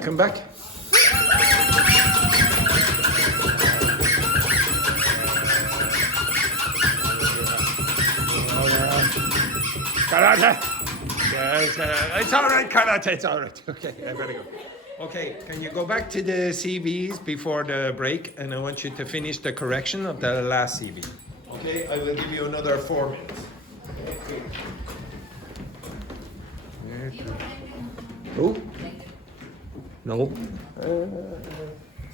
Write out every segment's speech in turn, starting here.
Come back. Karate. Yes, it's all right, karate. It's all right. Okay, I better go. Okay, can you go back to the CVs before the break? And I want you to finish the correction of the last CV. Okay, I will give you another 4 minutes. Oh? No.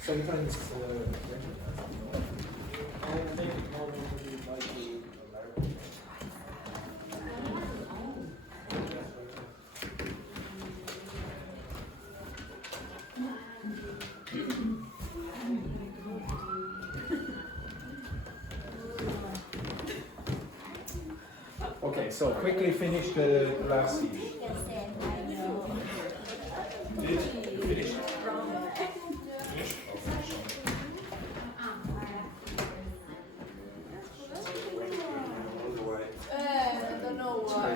Sometimes. Okay, so quickly finish the last CV. Did you finish? Finish? I don't know why.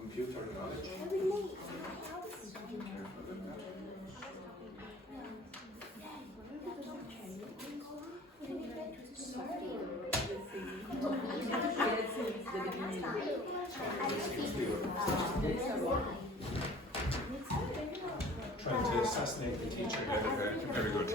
Computer knowledge. Trying to assassinate the teacher. Very good.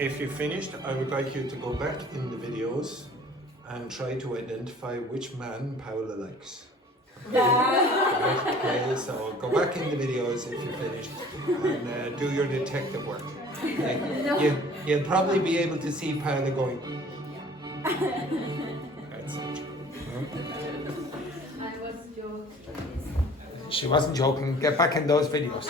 If you finished, I would like you to go back in the videos and try to identify which man Paola likes. Right? Okay, so go back in the videos if you finished and do your detective work. Okay? You'll probably be able to see Paola going. That's it. I was joking. She wasn't joking. Get back in those videos.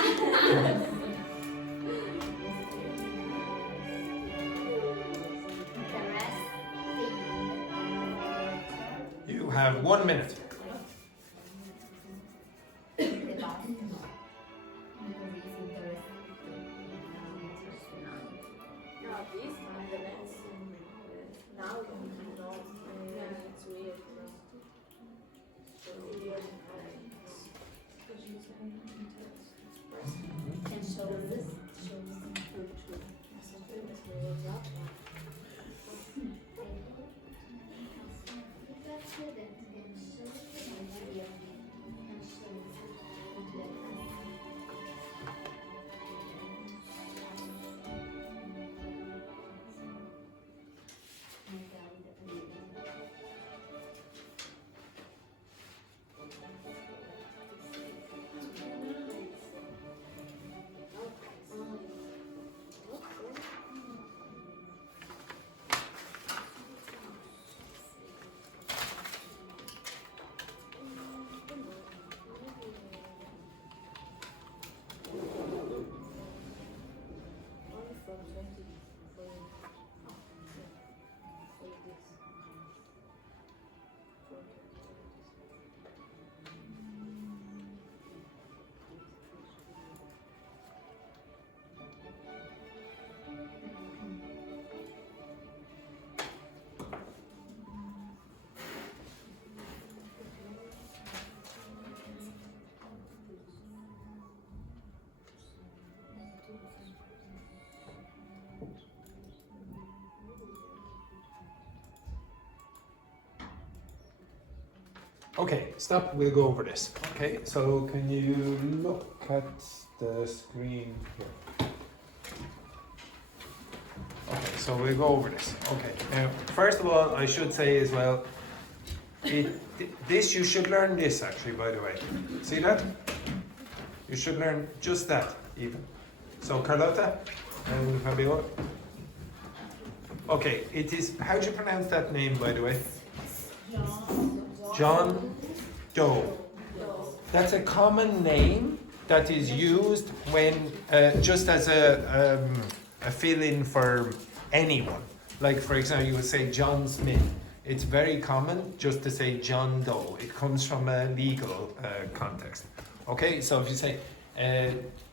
You have 1 minute. Okay, stop, we'll go over this. Okay, so can you look at the screen here? Okay, so we'll go over this. Okay, now, first of all, I should say as well, this, you should learn this actually, by the way. See that? You should learn just that, even. So, Carlotta and Fabio. Okay, it is, how do you pronounce that name, by the way? John Doe. That's a common name that is used when, just as a fill-in for anyone. Like, for example, you would say John Smith. It's very common just to say John Doe. It comes from a legal context. Okay, so if you say,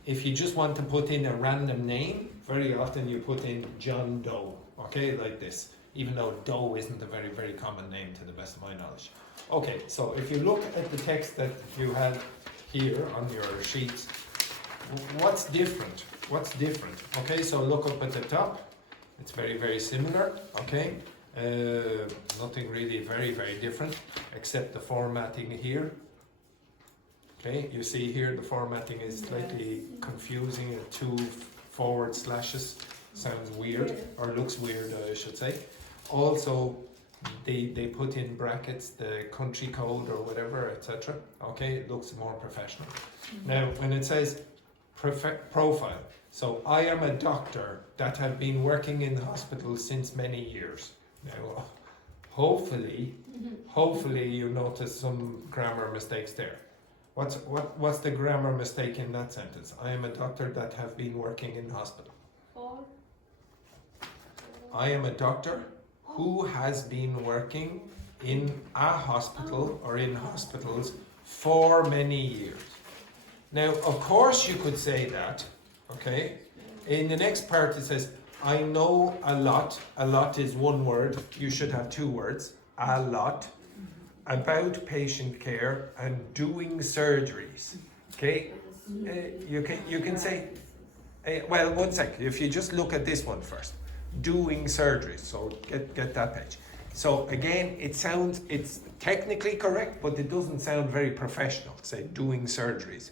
if you just want to put in a random name, very often you put in John Doe. Okay, like this. Even though Doe isn't a very, very common name to the best of my knowledge. Okay, so if you look at the text that you have here on your sheets, what's different? What's different? Okay, so look up at the top. It's very, very similar. Okay, nothing really very, very different except the formatting here. Okay, you see here the formatting is slightly confusing. 2 forward slashes sounds weird, or looks weird, I should say. Also, they put in brackets the country code or whatever, etc. Okay, it looks more professional. Now, when it says profile, so I am a doctor that have been working in hospitals since many years. Now, hopefully you notice some grammar mistakes there. What's the grammar mistake in that sentence? I am a doctor that have been working in hospital. I am a doctor who has been working in a hospital or in hospitals for many years. Now, of course you could say that, okay? In the next part it says, I know a lot. A lot is one word. You should have 2 words. A lot. About patient care and doing surgeries. Okay? You can say, well, one sec. If you just look at this one first. Doing surgeries. So get that page. So again, it's technically correct, but it doesn't sound very professional. Say doing surgeries.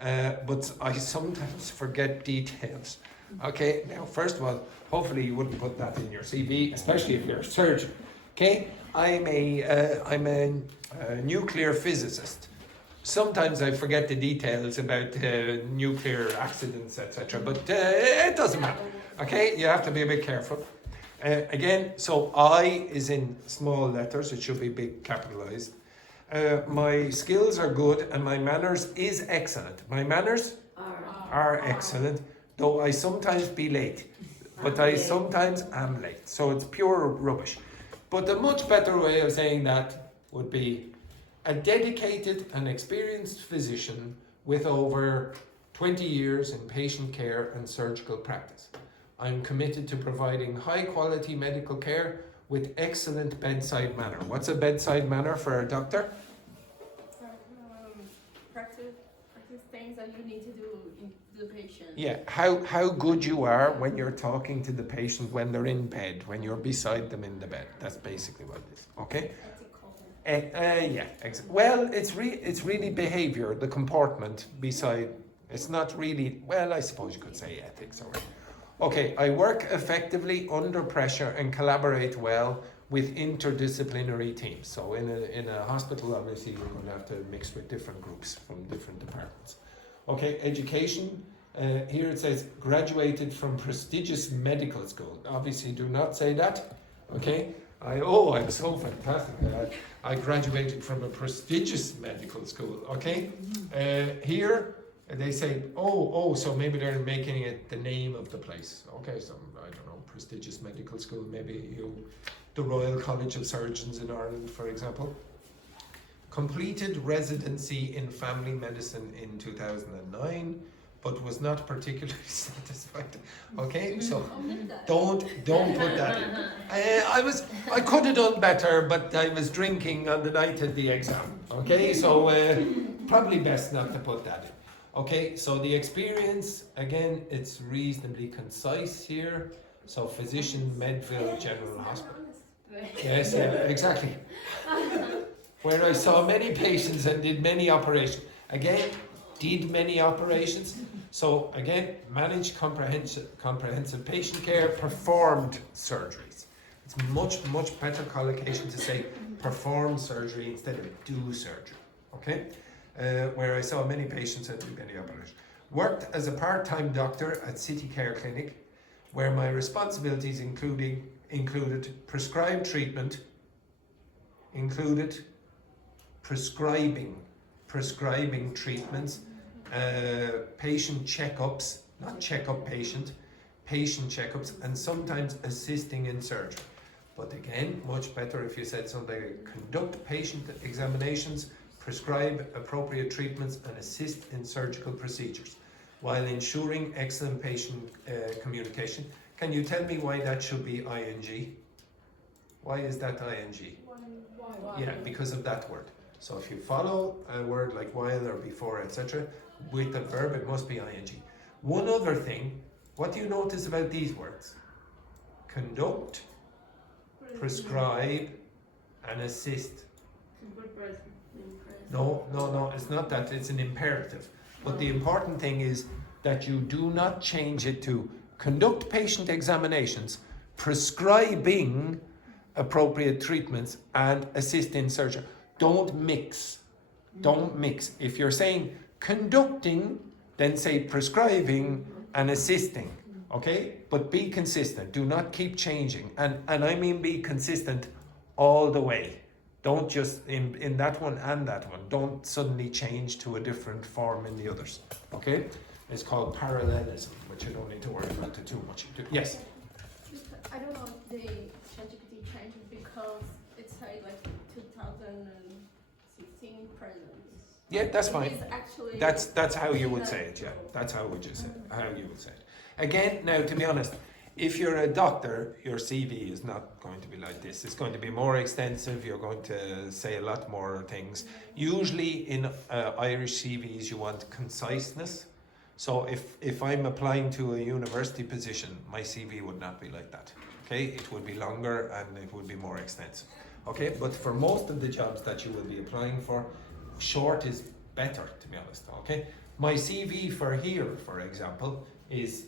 But I sometimes forget details. Okay, now first of all, hopefully you wouldn't put that in your CV, especially if you're a surgeon. Okay, I'm a nuclear physicist. Sometimes I forget the details about nuclear accidents, etc. But it doesn't matter. Okay, you have to be a bit careful. Again, so I is in small letters. It should be big capitalized. My skills are good and my manners is excellent. My manners are excellent, though I sometimes be late. But I sometimes am late. So it's pure rubbish. But a much better way of saying that would be a dedicated and experienced physician with over 20 years in patient care and surgical practice. I'm committed to providing high quality medical care with excellent bedside manner. What's a bedside manner for a doctor? Practice things that you need to do in the patient. Yeah, how good you are when you're talking to the patient when they're in bed, when you're beside them in the bed. That's basically what it is. Okay? Yeah, exactly. Well, it's really behavior, the comportment beside. It's not really, well, I suppose you could say ethics or. Okay, I work effectively under pressure and collaborate well with interdisciplinary teams. So in a hospital, obviously, you're going to have to mix with different groups from different departments. Okay, education. Here it says graduated from prestigious medical school. Obviously, do not say that. Okay. I'm so fantastic. I graduated from a prestigious medical school. Okay. Here they say, so maybe they're making it the name of the place. Okay, so I don't know, prestigious medical school. Maybe the Royal College of Surgeons in Ireland, for example. Completed residency in family medicine in 2009. But was not particularly satisfied. Okay, so don't put that in. I could have done better, but I was drinking on the night of the exam. Okay, so probably best not to put that in. Okay, so the experience, again, it's reasonably concise here. So physician, Medville General Hospital. Yes, exactly. where I saw many patients and did many operations. Again, did many operations. So again, managed comprehensive patient care, performed surgeries. It's much better collocation to say perform surgery instead of do surgery. Okay? Where I saw many patients and did many operations. Worked as a part-time doctor at City Care Clinic, where my responsibilities included prescribed treatment, included prescribing treatments, patient checkups, not checkup patient checkups, and sometimes assisting in surgery. But again, much better if you said something like conduct patient examinations, prescribe appropriate treatments, and assist in surgical procedures, while ensuring excellent patient communication. Can you tell me why that should be ing? Why is that ing? Why? Yeah, because of that word. So if you follow a word like while or before, etc., with the verb, it must be ing. One other thing, what do you notice about these words? Conduct, prescribe, and assist. No, it's not that, it's an imperative. But the important thing is that you do not change it to conduct patient examinations, prescribing appropriate treatments, and assist in surgery. Don't mix. If you're saying conducting, then say prescribing and assisting. Okay? But be consistent. Do not keep changing. And I mean be consistent all the way. Don't just in that one and that one. Don't suddenly change to a different form in the others. Okay? It's called parallelism, which you don't need to worry about it too much. Yes? I don't know if the ChatGPT changed because it's like 2016 present. Yeah, that's It fine. is actually That's how you would say it, yeah. That's how you would say it. Again, now to be honest, if you're a doctor, your CV is not going to be like this. It's going to be more extensive. You're going to say a lot more things. Usually in Irish CVs, you want conciseness. So if I'm applying to a university position, my CV would not be like that. Okay, it would be longer and it would be more extensive. Okay, but for most of the jobs that you will be applying for, short is better, to be honest. Okay, my CV for here, for example, is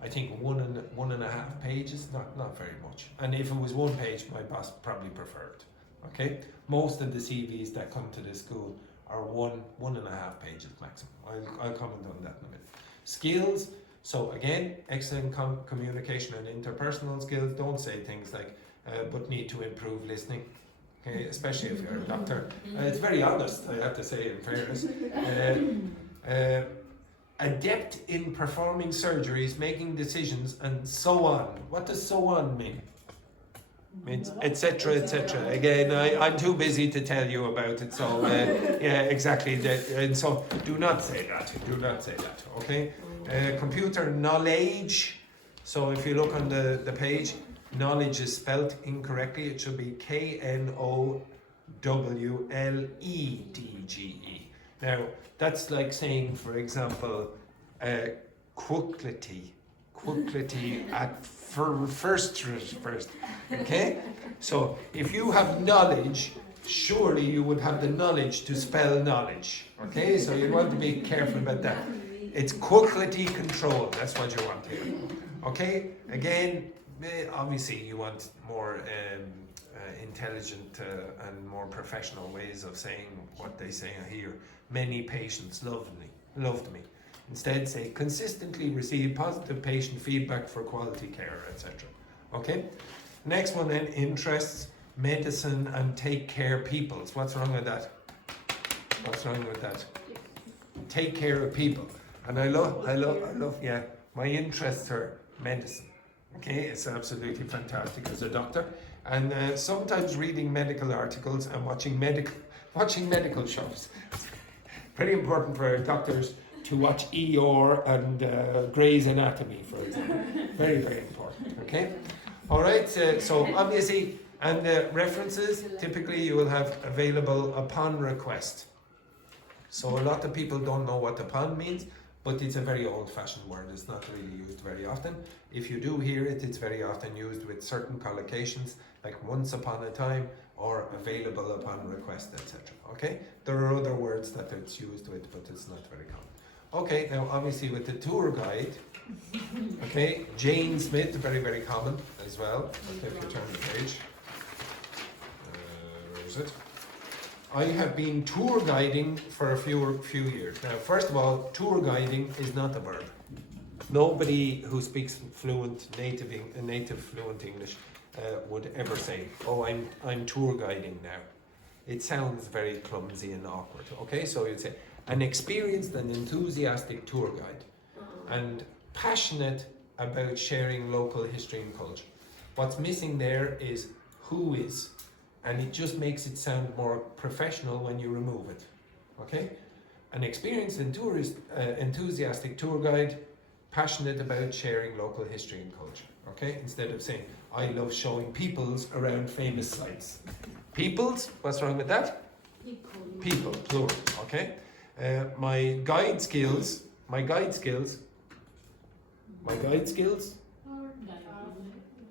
I think one and a half pages, not very much. And if it was one page, my boss probably preferred. Okay, most of the CVs that come to this school are one and a half pages maximum. I'll comment on that in a minute. Skills. So again, excellent communication and interpersonal skills. Don't say things like, but need to improve listening. Okay, especially if you're a doctor. It's very honest, I have to say, in fairness. Adept in performing surgeries, making decisions, and so on. What does so on mean? Means etc. Again, I'm too busy to tell you about it. So yeah, exactly. And so do not say that. Okay. Computer knowledge. So if you look on the page, knowledge is spelt incorrectly. It should be KNOWLEDGE. Now that's like saying, for example, quicklity at first. Okay, so if you have knowledge, surely you would have the knowledge to spell knowledge. Okay, so you want to be careful about that. It's quicklity control. That's what you want here. Okay, again, obviously you want more intelligent and more professional ways of saying what they say here. Many patients loved me. Instead, say consistently receive positive patient feedback for quality care, etc. Okay. Next one then, interests, medicine, and take care peoples. What's wrong with that? Take care of people. And I love. Yeah, my interests are medicine. Okay, it's absolutely fantastic as a doctor. And sometimes reading medical articles and watching medical shows. Very important for doctors to watch ER and Grey's Anatomy, for example. Very, very important. Okay. All right. So obviously, and references typically you will have available upon request. So a lot of people don't know what upon means, but it's a very old-fashioned word. It's not really used very often. If you do hear it, it's very often used with certain collocations, like once upon a time, or available upon request, etc. Okay, there are other words that it's used with, but it's not very common. Okay, now obviously with the tour guide, okay, Jane Smith, very, very common as well. Okay, if you turn the page. Where is it? I have been tour guiding for a few years. Now, first of all, tour guiding is not a verb. Nobody who speaks native fluent English would ever say, "Oh, I'm tour guiding now." It sounds very clumsy and awkward. Okay, so you'd say an experienced and enthusiastic tour guide, and passionate about sharing local history and culture. What's missing there is who is, and it just makes it sound more professional when you remove it. Okay, an experienced and enthusiastic tour guide, passionate about sharing local history and culture. Okay, instead of saying, "I love showing peoples around famous sites." Peoples, what's wrong with that? People, plural. Okay, my guide skills.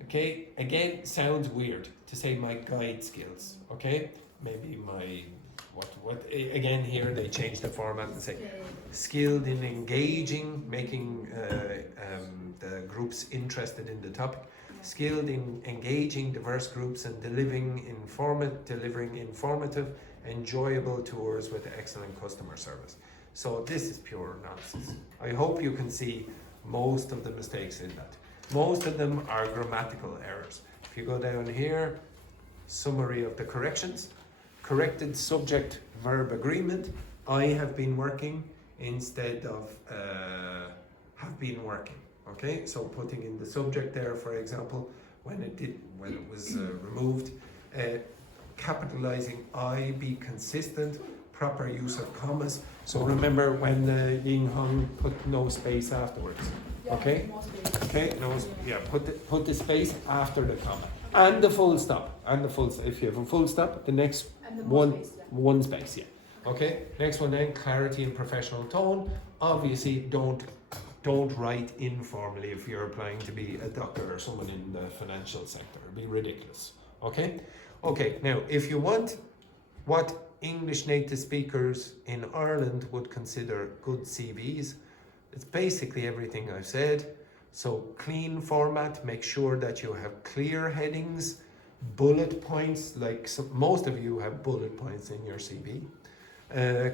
Okay, again, sounds weird to say my guide skills. Okay, maybe my what again here they change the format and say skilled in engaging, making the groups interested in the topic, skilled in engaging diverse groups and delivering informative, enjoyable tours with excellent customer service. So this is pure nonsense. I hope you can see most of the mistakes in that. Most of them are grammatical errors. If you go down here, summary of the corrections, corrected subject verb agreement, I have been working instead of have been working. Okay, so putting in the subject there, for example, when it was removed, capitalizing I, be consistent, proper use of commas. So remember when Ying Hong put no space afterwards. Okay. Okay. No. Yeah. Put the space after the comma and the full stop. If you have a full stop, the next one space. Yeah. Okay. Next one then, clarity and professional tone. Obviously, don't write informally if you're applying to be a doctor or someone in the financial sector. It'd be ridiculous. Okay. Okay. Now, if you want what English native speakers in Ireland would consider good CVs, it's basically everything I've said. So clean format, make sure that you have clear headings, bullet points, like most of you have bullet points in your CV.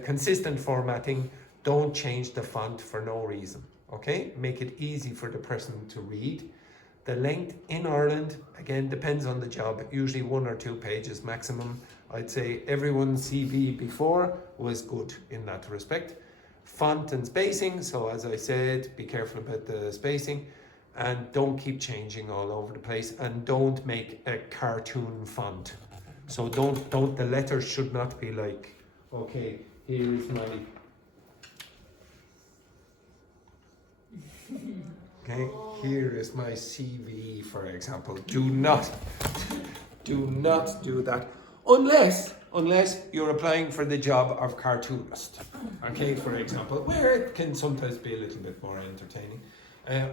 Consistent formatting, don't change the font for no reason. Okay, make it easy for the person to read. The length in Ireland, again, depends on the job, usually 1 or 2 pages maximum. I'd say everyone's CV before was good in that respect. Font and spacing, so as I said, be careful about the spacing and don't keep changing all over the place, and don't make a cartoon font. So the letters should not be like, okay, here's my okay, here is my CV, for example. Do not do that unless you're applying for the job of cartoonist. Okay, for example, where it can sometimes be a little bit more entertaining.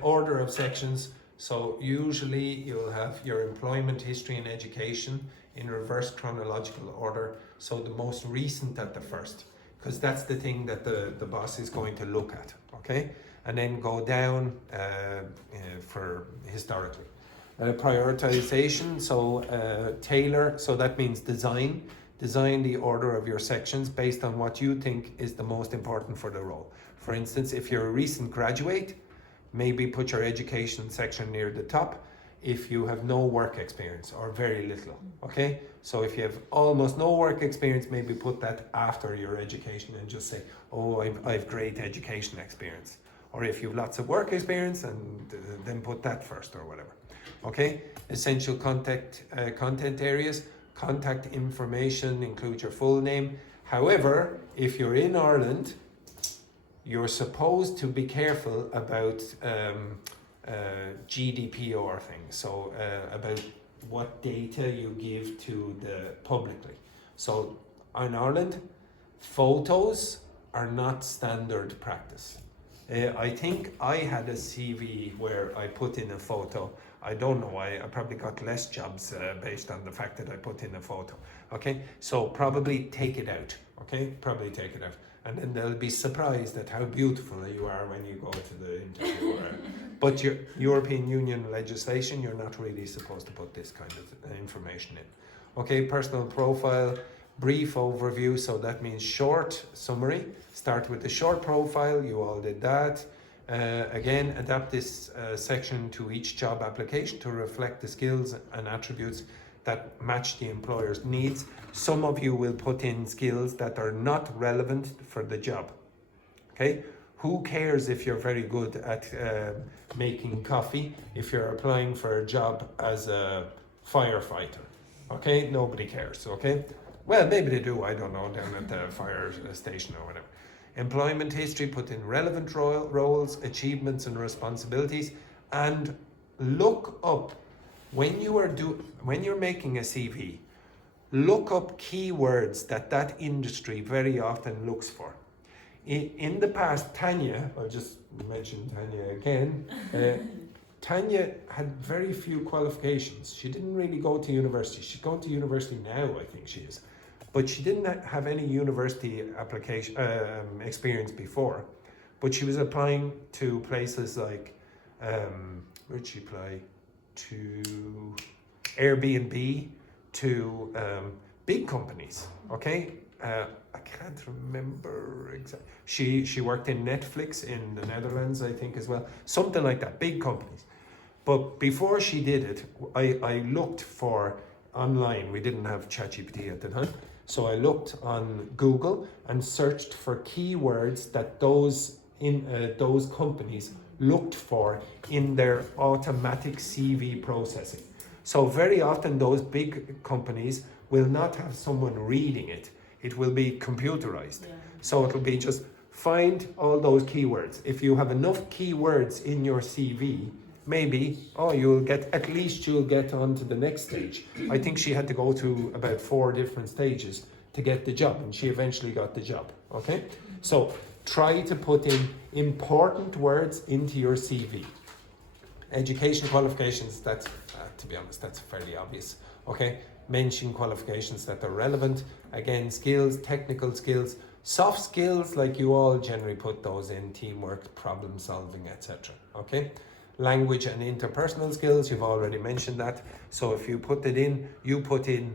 Order of sections. So usually you'll have your employment history and education in reverse chronological order. So the most recent at the first, because that's the thing that the boss is going to look at. Okay, and then go down for historically. Prioritization, so tailor, so that means design the order of your sections based on what you think is the most important for the role. For instance, if you're a recent graduate, maybe put your education section near the top. If you have no work experience or very little, okay? So if you have almost no work experience, maybe put that after your education and just say, oh, I've great education experience. Or if you have lots of work experience, and then put that first or whatever. Okay, essential content areas, contact information, include your full name. However, if you're in Ireland, you're supposed to be careful about GDPR things, so about what data you give to the publicly. So in Ireland, photos are not standard practice. I think I had a CV where I put in a photo. I don't know, I probably got less jobs based on the fact that I put in a photo. Okay, so probably take it out. Okay, probably take it out. And then they'll be surprised at how beautiful you are when you go to the interview. But your European Union legislation, you're not really supposed to put this kind of information in. Okay, personal profile, brief overview, so that means short summary. Start with the short profile, you all did that. Again, adapt this section to each job application to reflect the skills and attributes that match the employer's needs. Some of you will put in skills that are not relevant for the job. Okay? Who cares if you're very good at making coffee if you're applying for a job as a firefighter? Okay? Nobody cares, okay? Well, maybe they do, I don't know, down at the fire station or whatever. Employment history, put in relevant roles, achievements and responsibilities, and look up when you're making a CV, look up keywords that industry very often looks for. In the past, Tanya, I'll just mention Tanya again, Tanya had very few qualifications. She didn't really go to university. She's going to university now, I think she is. But she didn't have any university application experience before. But she was applying to places like, where'd she apply? To Airbnb, to big companies, okay? I can't remember exactly. She worked in Netflix in the Netherlands, I think, as well. Something like that, big companies. But before she did it, I looked for online. We didn't have ChatGPT at the time. So I looked on Google and searched for keywords that those companies looked for in their automatic CV processing. So very often those big companies will not have someone reading it. It will be computerized. Yeah. So it'll be just find all those keywords. If you have enough keywords in your CV, maybe, you'll get on to the next stage. I think she had to go to about 4 different stages to get the job, and she eventually got the job, okay? So try to put in important words into your CV. Education qualifications, that's, to be honest, that's fairly obvious, okay? Mention qualifications that are relevant. Again, skills, technical skills, soft skills, like you all generally put those in, teamwork, problem solving, etc. Okay? Language and interpersonal skills, you've already mentioned that. So if you put it in, you put in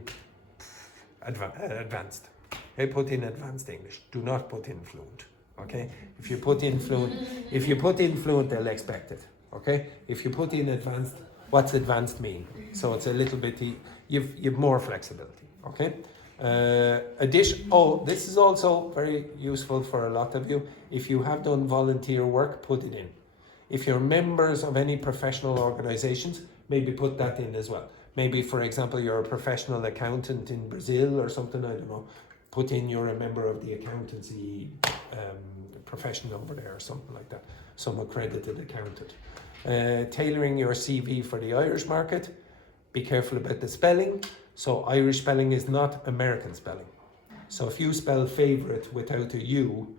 advanced. Okay, put in advanced English. Do not put in fluent. Okay? If you put in fluent, they'll expect it. Okay? If you put in advanced, what's advanced mean? So it's a little bit, you've more flexibility. Okay? This is also very useful for a lot of you. If you have done volunteer work, put it in. If you're members of any professional organizations, maybe put that in as well. Maybe, for example, you're a professional accountant in Brazil or something, I don't know. Put in you're a member of the accountancy profession over there or something like that. Some accredited accountant. Tailoring your CV for the Irish market. Be careful about the spelling. So Irish spelling is not American spelling. So if you spell favourite without a U,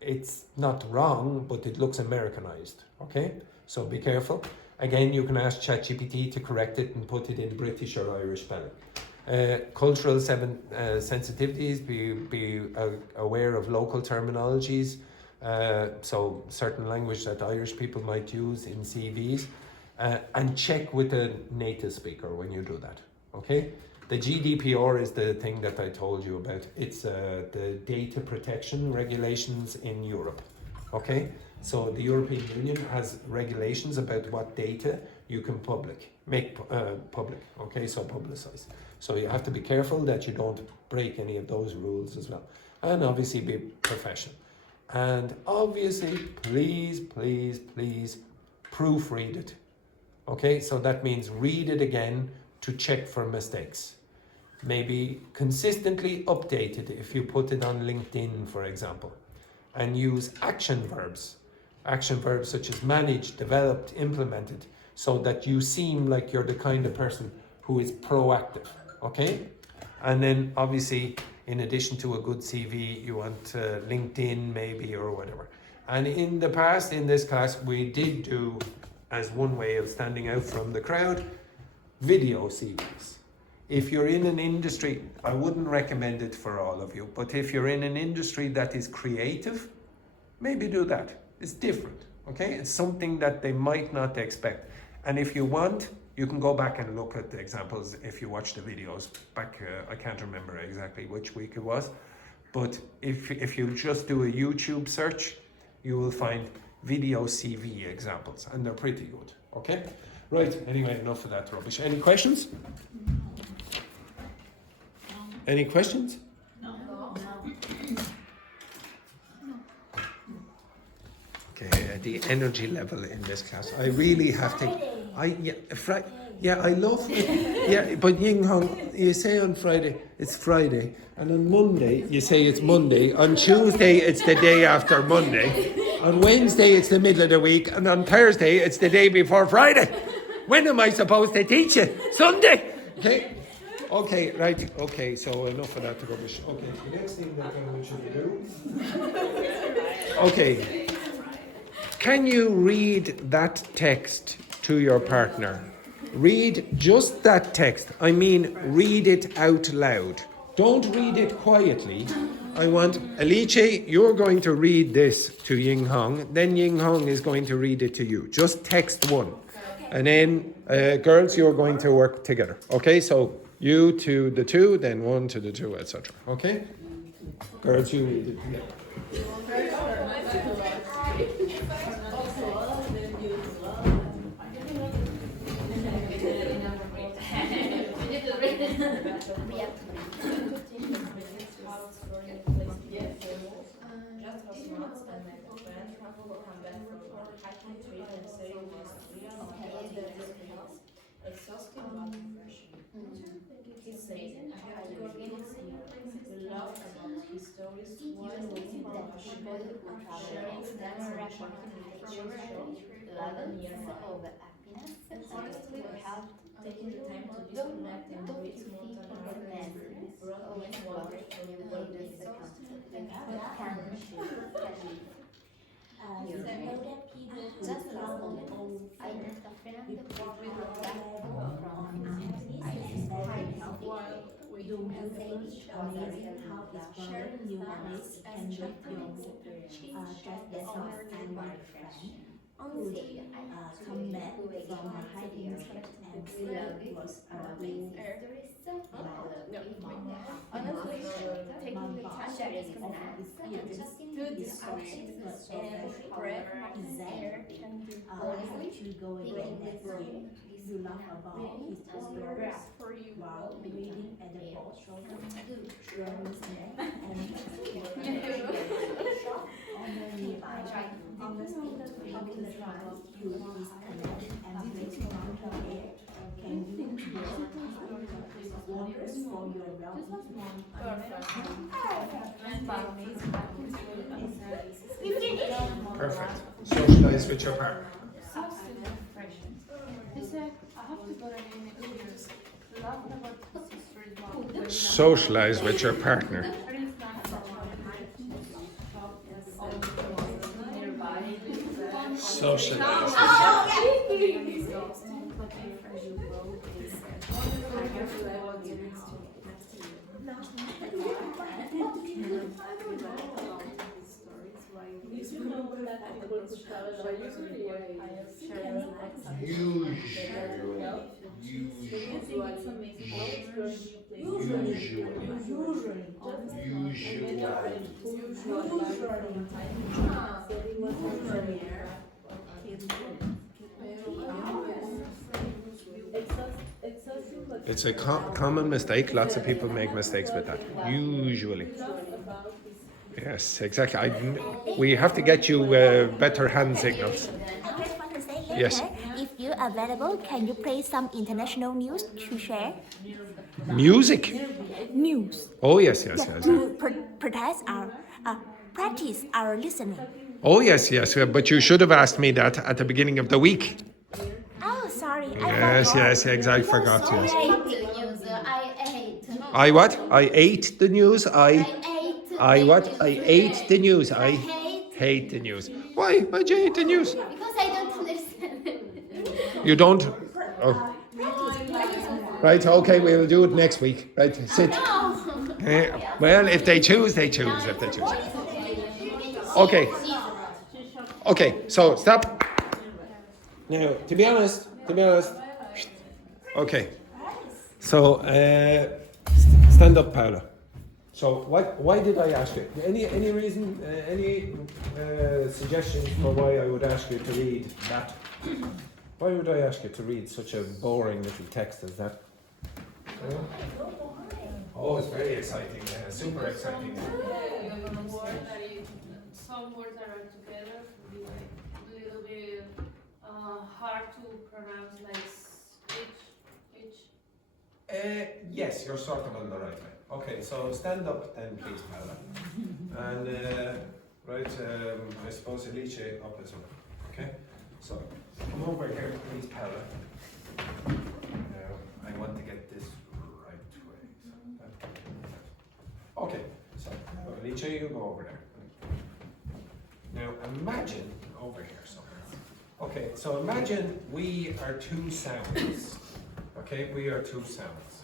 it's not wrong, but it looks Americanized, okay? So be careful. Again, you can ask ChatGPT to correct it and put it in British or Irish spelling. Cultural sensitivities, be aware of local terminologies. So certain language that Irish people might use in CVs. And check with a native speaker when you do that, okay? The GDPR is the thing that I told you about. It's the data protection regulations in Europe, okay? So the European Union has regulations about what data you can make public, okay? So publicize. So you have to be careful that you don't break any of those rules as well. And obviously be professional. And obviously, please proofread it, okay? So that means read it again to check for mistakes. Maybe consistently update it if you put it on LinkedIn, for example, and use action verbs such as managed, developed, implemented, so that you seem like you're the kind of person who is proactive, okay? And then obviously, in addition to a good CV, you want LinkedIn maybe or whatever. And in the past, in this class, we did do, as one way of standing out from the crowd, video CVs. If you're in an industry, I wouldn't recommend it for all of you, but if you're in an industry that is creative, maybe do that. It's different, okay? It's something that they might not expect. And if you want, you can go back and look at the examples if you watch the videos back, I can't remember exactly which week it was, but if you just do a YouTube search, you will find video CV examples, and they're pretty good, okay? Right, anyway, enough of that rubbish. Any questions? Any questions? No. Okay, the energy level in this class. I really have to. I love it. Yeah, but Ying Hong, you say on Friday it's Friday, and on Monday you say it's Monday. On Tuesday it's the day after Monday. On Wednesday it's the middle of the week, and on Thursday it's the day before Friday. When am I supposed to teach you? Sunday. Okay. Okay, right. Okay, so enough of that rubbish. Okay, the next thing that I want you to do. Okay. Can you read that text to your partner? Read just that text. I mean, read it out loud. Don't read it quietly. I want, Alice, you're going to read this to Ying Hong. Then Ying Hong is going to read it to you. Just text one. And then, girls, you're going to work together. Okay, so you to the two, then one to the two, etc. Okay? Girls, you read it together. Taking the time to disconnect and breathe small come back from hiding and sleep was Honestly, taking the time to do this action and breath and air can do actually going next year. You laugh about his stories for you. while reading at the bookshop, Jeremy's name, and honestly, talking about you disconnect and breathe from her air. Can you do wonders for your well-being? Perfect. Socialize with your partner. He said, I have to go again next year. Laughing about his history. Socialize with your partner. Socialize. It's a common mistake. Lots of people make mistakes with that. Usually. Yes, exactly. We have to get you better hand signals. I just want to say, Yes. if you're available, can you play some international news to share? Music? News. Oh, yes. To practice our listening. Oh, yes. But you should have asked me that at the beginning of the week. Oh, sorry. Yes, exactly. Forgot. Yes. I I what? I ate the news. I ate what? I ate the news. I hate the news. Why? Why do you hate the news? Because I don't understand it. You don't? Oh. Right, okay, we'll do it next week. Right, sit. Well, if they choose, they choose. If they choose. Okay. Okay, so stop. Now, to be honest. Okay. So, stand up, Paula. So, why did I ask you? Any reason, any suggestions for why I would ask you to read that? Why would I ask you to read such a boring little text as that? Oh, it's very exciting, super exciting. Some words that are together can be like a little bit hard to pronounce, like each. Yes, you're sort of on the right way. Okay, so stand up then, please, Paula. And, I suppose Alicia up as well. Okay? So, come over here, please, Paula. Now, I want to get this right way. Okay, so, Alicia, you go over there. Now, imagine over here somewhere. Okay, so imagine we are two sounds. Okay, we are two sounds.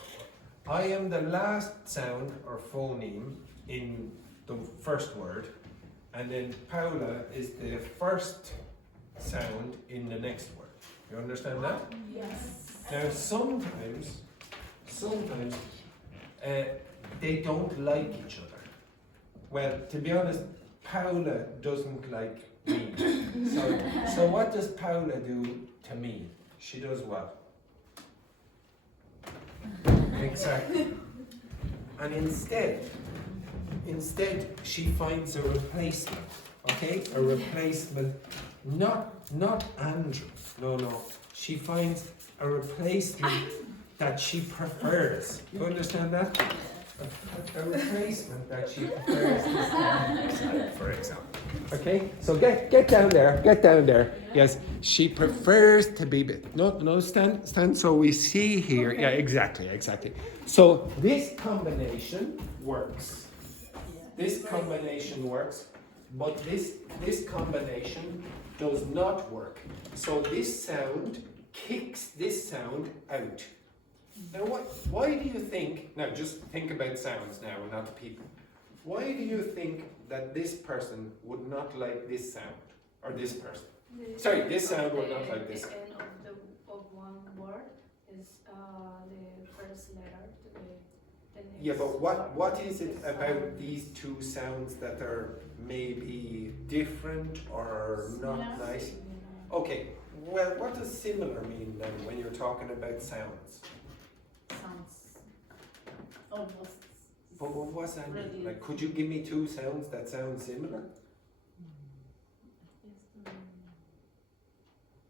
I am the last sound or phoneme in the first word, and then Paula is the first sound in the next word. You understand that? Yes. Now sometimes they don't like each other. Well, to be honest, Paula doesn't like me. So what does Paula do to me? She does what? Exactly. And instead she finds a replacement. Okay? A replacement. Not Andrew. No. She finds a replacement that she prefers. You understand that? A replacement that she prefers this time, for example. Okay? So get down there. Yes, she prefers to be no, stand so we see here. Yeah, exactly. So this combination works. But this combination does not work. So this sound kicks this sound out. Now why do you think, now just think about sounds now and not people. Why do you think that this person would not like this sound? Or this person? Sorry, this sound would not like this sound. The end of one word is the first letter to the next. Yeah, but what is it about these two sounds that are maybe different or not nice? Okay, well, what does similar mean then when you're talking about sounds? Sounds almost. But what was that mean? Like, could you give me two sounds that sound similar?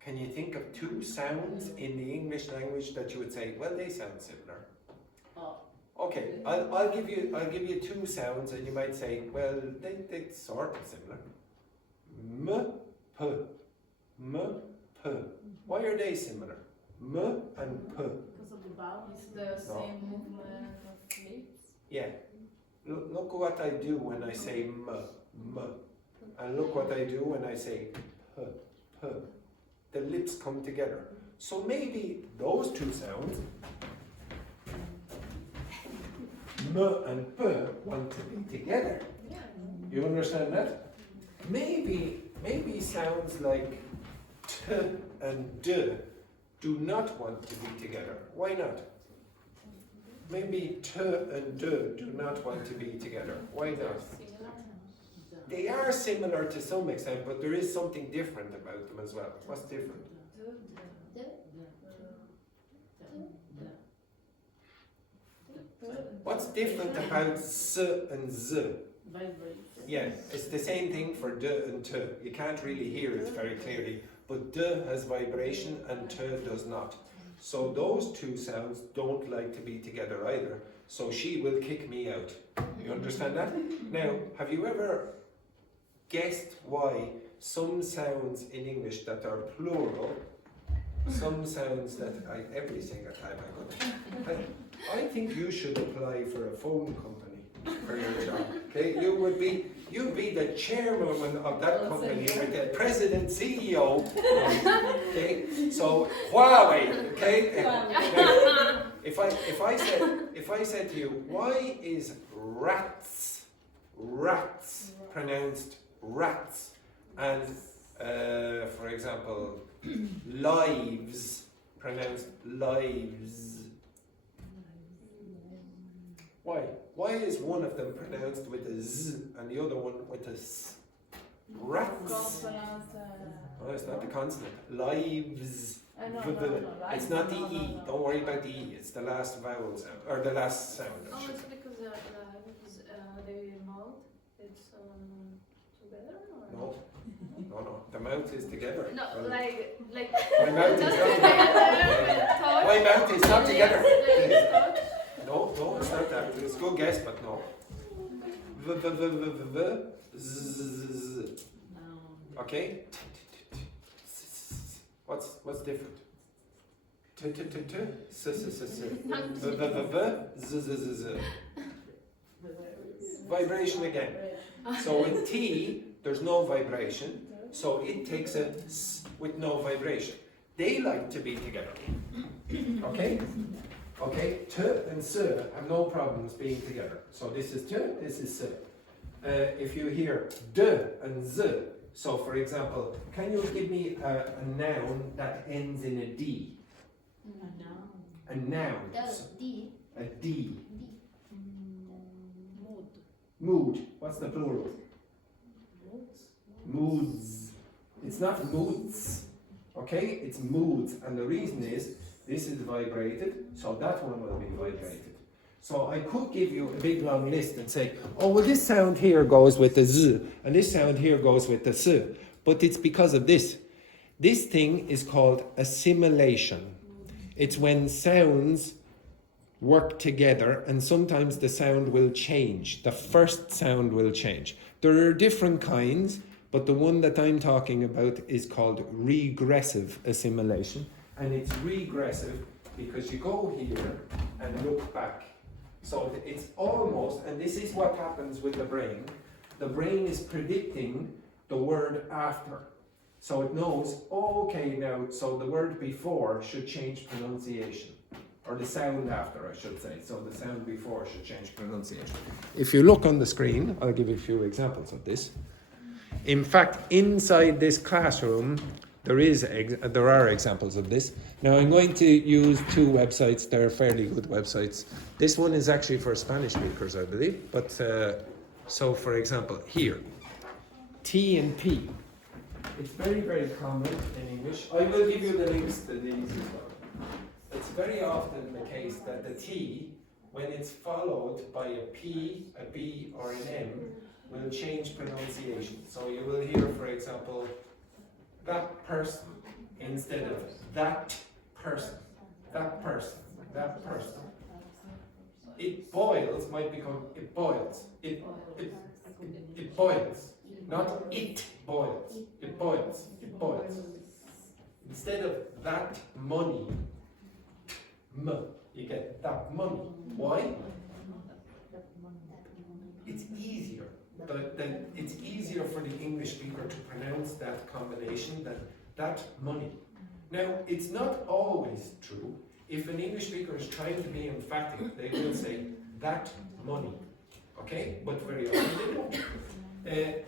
Can you think of two sounds in the English language that you would say, well, they sound similar? Okay, I'll give you two sounds, and you might say, well, they sort of similar. M, p. Why are they similar? M and p. Because of the vowel. It's the same movement of lips. Yeah. Look what I do when I say m. And look what I do when I say p. The lips come together. So maybe those two sounds, m and p, want to be together. You understand that? Maybe sounds like t and d do not want to be together. Why not? Maybe t and d do not want to be together. Why not? They are similar to some extent, but there is something different about them as well. What's different? What's different about s and z? Yeah, it's the same thing for d and t. You can't really hear it very clearly, but d has vibration and t does not. So those two sounds don't like to be together either. So she will kick me out. You understand that? Now, have you ever guessed why some sounds in English that are plural, some sounds that every single time I think you should apply for a phone company for your job. Okay, you would be you'd be the chairman of that company with the president, CEO. Okay, so Huawei. Okay, now, if I said to you, why is rats pronounced rats, and for example, lives pronounced lives? Why? Why is one of them pronounced with a z and the other one with a s? Rats. Oh, it's not the consonant. Lives. It's not the e. Don't worry about the e. It's the last vowel sound or the last sound. Oh, it's because the mouth it's together. Or? No. The mouth is together. No, Well, like. my mouth is not together. My mouth is not together. No, it's not that. It's a good guess, but no. Okay. What's different? Vibration again. So with T, there's no vibration, so it takes a s with no vibration. They like to be together. Okay? Okay, t and s have no problems being together. So this is t, this is s. If you hear d and z, so for example, can you give me a noun that ends in a d? A noun. D. A d. Mood. What's the plural? Moods. It's not moods. Okay, it's moods, and the reason is this is vibrated, so that one will be vibrated. So I could give you a big long list and say, oh well, this sound here goes with the z, and this sound here goes with the s, but it's because of this. This thing is called assimilation. It's when sounds work together, and sometimes the sound will change. The first sound will change. There are different kinds, but the one that I'm talking about is called regressive assimilation. And it's regressive because you go here and look back. So it's almost, and this is what happens with the brain. The brain is predicting the word after. So it knows, oh, okay, now, so the word before should change pronunciation. Or the sound after, I should say. So the sound before should change pronunciation. If you look on the screen, I'll give you a few examples of this. In fact, inside this classroom, there are examples of this. Now I'm going to use two websites. They're fairly good websites. This one is actually for Spanish speakers, I believe. But so, for example, here, T and P. It's very, very common in English. I will give you the links to these as well. It's very often the case that the T, when it's followed by a P, a B, or an M, will change pronunciation. So you will hear, for example, that person instead of that person, that person, that person. It boils might become it boils. It boils. Not it boils. It boils. It boils. Instead of that money, you get that money. Why? It's easier. Then it's easier for the English speaker to pronounce that combination than that money. Now, it's not always true. If an English speaker is trying to be emphatic, they will say that money. Okay? But very often they don't.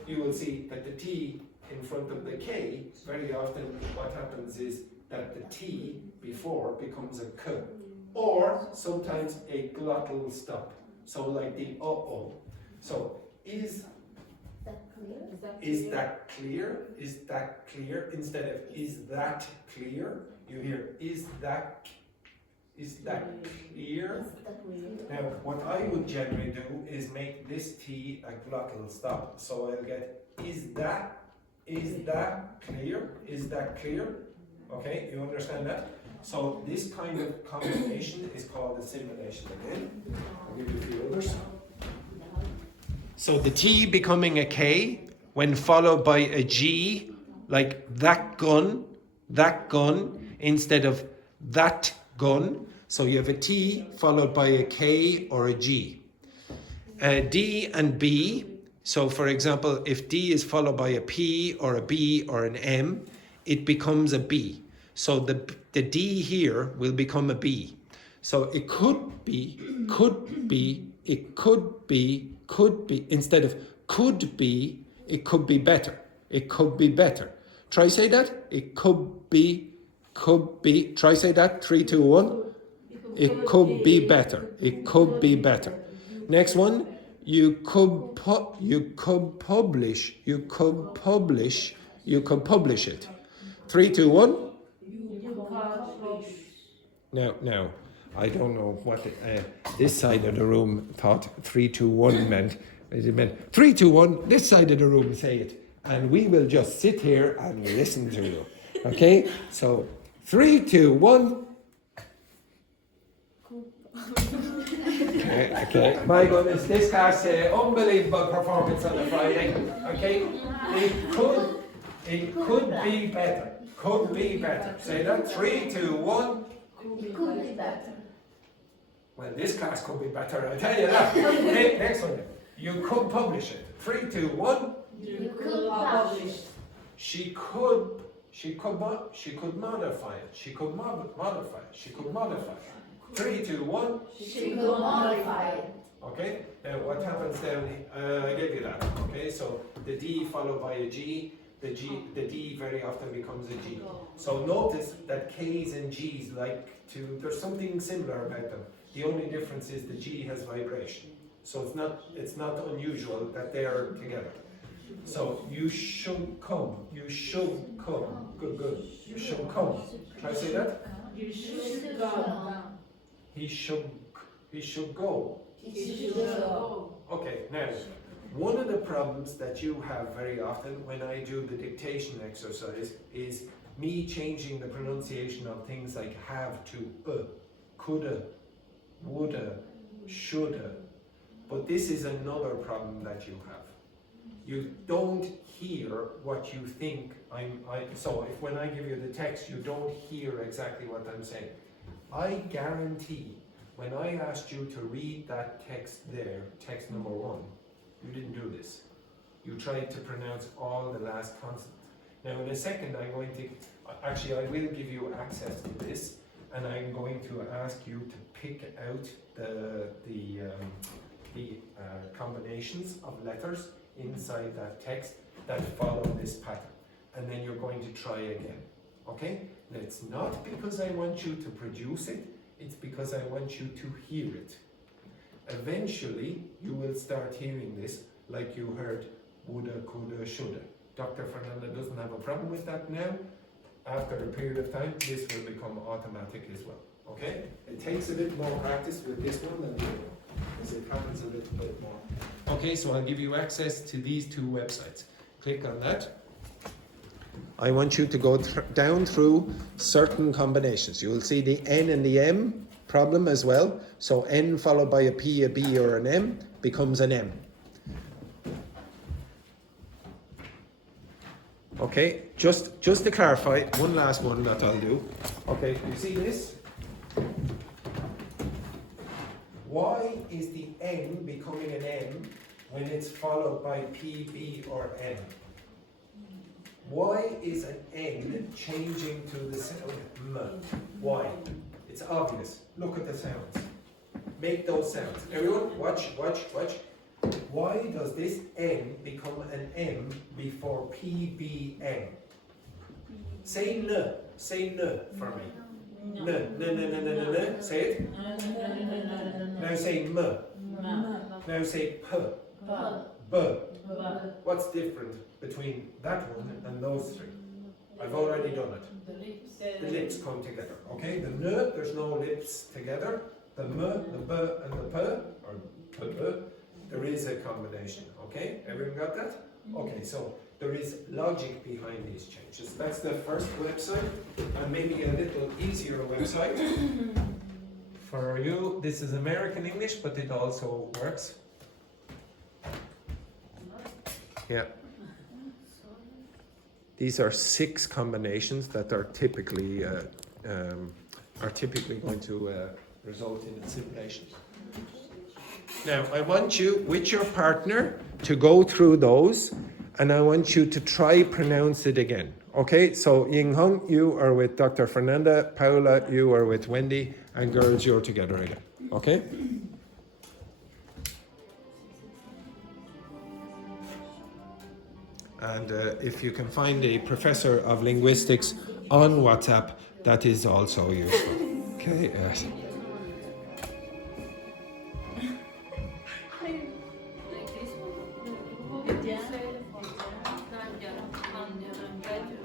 You will see that the T in front of the K, very often what happens is that the T before becomes a K. Or sometimes a glottal stop. So like the uh-oh. So is that clear? Is that clear? Instead of is that clear, you hear is that clear? Now what I would generally do is make this T a glottal stop. So I'll get is that clear? Is that clear? Okay, you understand that? So this kind of combination is called assimilation again. I'll give you a few others. So the T becoming a K when followed by a G, like that gun, instead of that gun. So you have a T followed by a K or a G. D and B, So for example, if D is followed by a P or a B or an M, it becomes a B. So the D here will become a B. So it could be, it could be, instead of could be, it could be better. It could be better. Try say that. It could be, try say that. 3, 2, 1. It could be better. It could be better. Next one. You could publish it. 3, 2, 1. Now, I don't know what this side of the room thought 3, 2, 1 meant. It meant 3, 2, 1. This side of the room say it, and we will just sit here and listen to you. Okay? So 3, 2, 1. Okay. My goodness, this class unbelievable performance on a Friday. Okay, it could be better. Could be better. Say that. 3, 2, 1. Could be better. Well, this class could be better. I tell you that. Next one. You could publish it. 3, 2, 1. You could publish. She could modify it. She could modify it. She could modify it. 3, 2, 1. She could modify it. Okay, now what happens then, I gave you that, okay, so the D followed by a G, the D very often becomes a G. So notice that K's and G's there's something similar about them. The only difference is the G has vibration. So it's not unusual that they are together. So you should come, good, you should come. Try to say that? You should go. He should go. Okay, now, one of the problems that you have very often when I do the dictation exercise is me changing the pronunciation of things like have to, coulda, woulda, shoulda. But this is another problem that you have. You don't hear what you think so if when I give you the text, you don't hear exactly what I'm saying. I guarantee when I asked you to read that text there, text number 1, you didn't do this. You tried to pronounce all the last consonant. Now in a second I will give you access to this, and I'm going to ask you to pick out the combinations of letters inside that text that follow this pattern. And then you're going to try again. Okay? And it's not because I want you to produce it, it's because I want you to hear it. Eventually, you will start hearing this like you heard woulda, coulda, shoulda. Dr. Fernanda doesn't have a problem with that now. After a period of time, this will become automatic as well. Okay? It takes a bit more practice with this one than the other one, because it happens a little bit more. Okay, so I'll give you access to these 2 websites. Click on that. I want you to go down through certain combinations. You will see the N and the M problem as well. So N followed by a P, a B, or an M becomes an M. Okay, just to clarify, one last one that I'll do. Okay, you see this? Why is the N becoming an M when it's followed by P, B, or M? Why is an N changing to the sound M? Why? It's obvious. Look at the sounds. Make those sounds. Everyone, watch. Why does this N become an M before P, B, M? Say N. Say N for me. N. Say it. Now say M. Now say P. B. What's different between that one and those 3? I've already done it. The lips come together. Okay, the N, there's no lips together. The M, the B, and the P, or P, there is a combination. Okay, everyone got that? Okay, so there is logic behind these changes. That's the first website, and maybe a little easier website. For you, this is American English, but it also works. Yeah. These are 6 combinations that are typically going to result in assimilation. Now, I want you, with your partner, to go through those, and I want you to try pronounce it again. Okay, so Ying Hong, you are with Dr. Fernanda, Paula, you are with Wendy, and girls, you're together again. Okay? And if you can find a professor of linguistics on WhatsApp, that is also useful. Okay? Like this one. What did you say? Nanja, Anja, Nanja.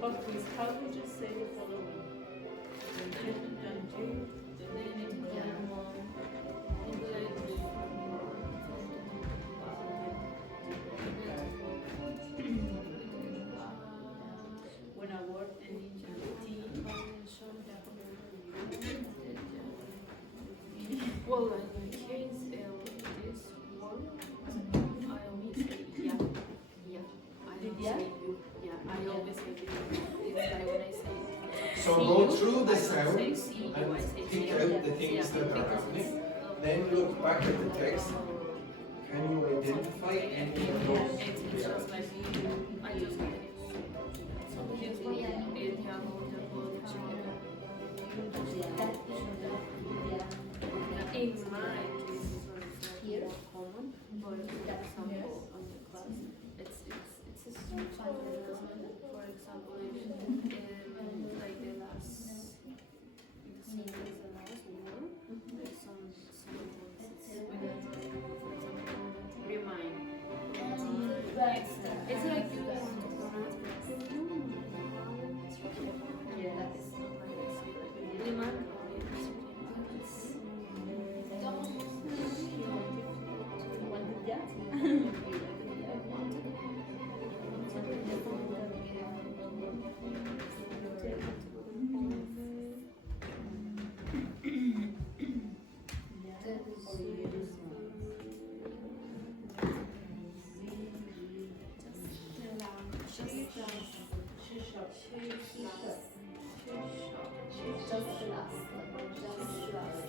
But please, how would you say the following? When a word ends in T, Well, in my case, this word, I always say yeah. Yeah. I don't Yeah? say you. Yeah, I always say you. It's like when I say So see go you, through the I don't say sounds see you, and I say pick see out you. the things Yeah, that are because happening. it's, Then look back at the text. Can you identify any of those? it's just like I just get it. So it's like it in my case, it's more common, but for example, on the class, it's a structure. For example, if like the last sentence, the last word, there's some words remind. It's like you want to pronounce it. Yeah, it's not like I say like remind.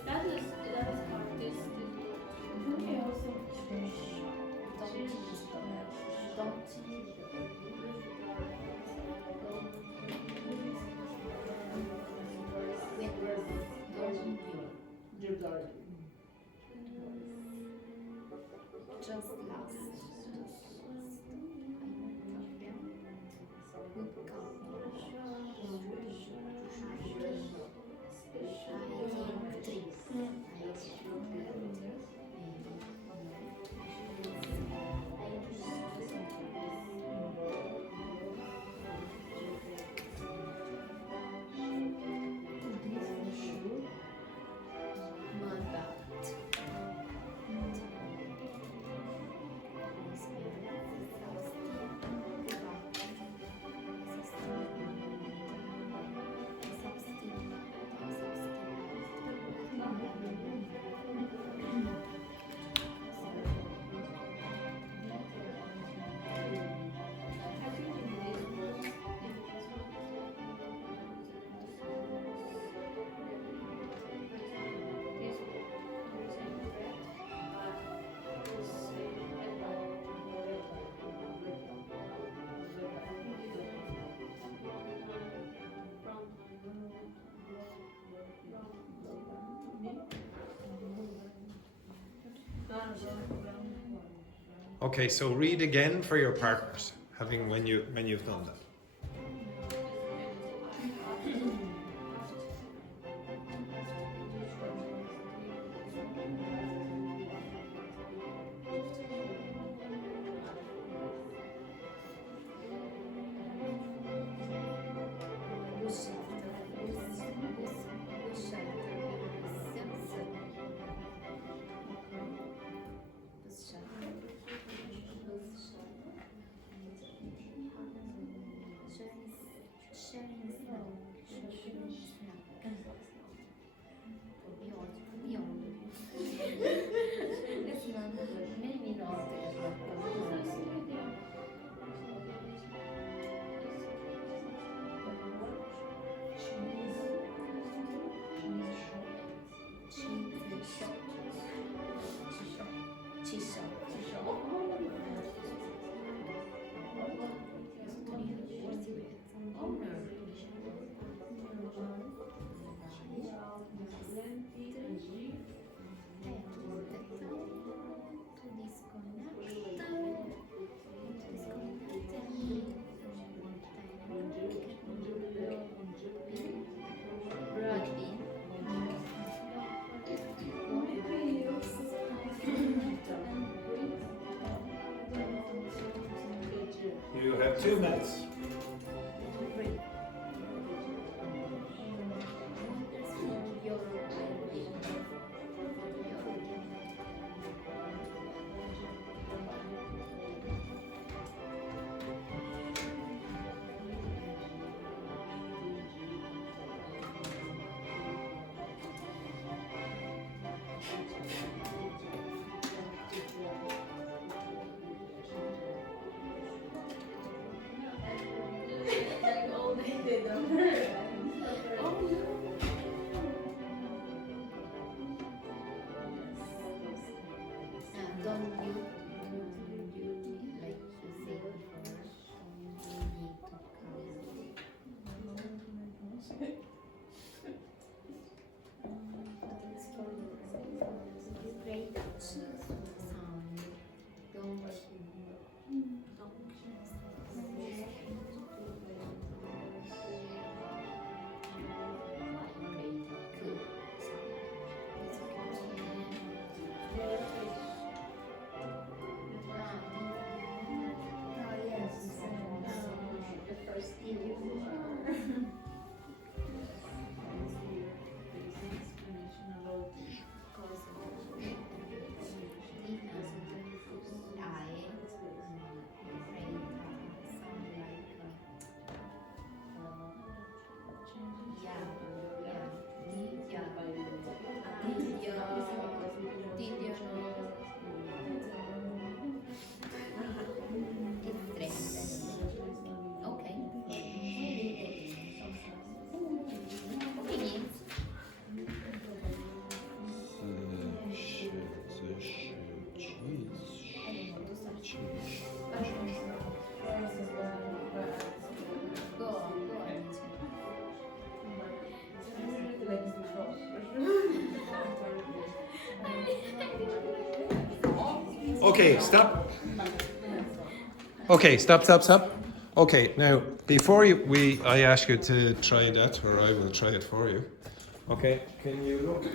That is hard. This okay. Okay, so read again for your partners, when you've done that. 2 minutes. Don't you like you say before, you need to create sound. Don't Okay, stop. Okay, stop. Okay, now before I ask you to try that, or I will try it for you. Okay, can you look at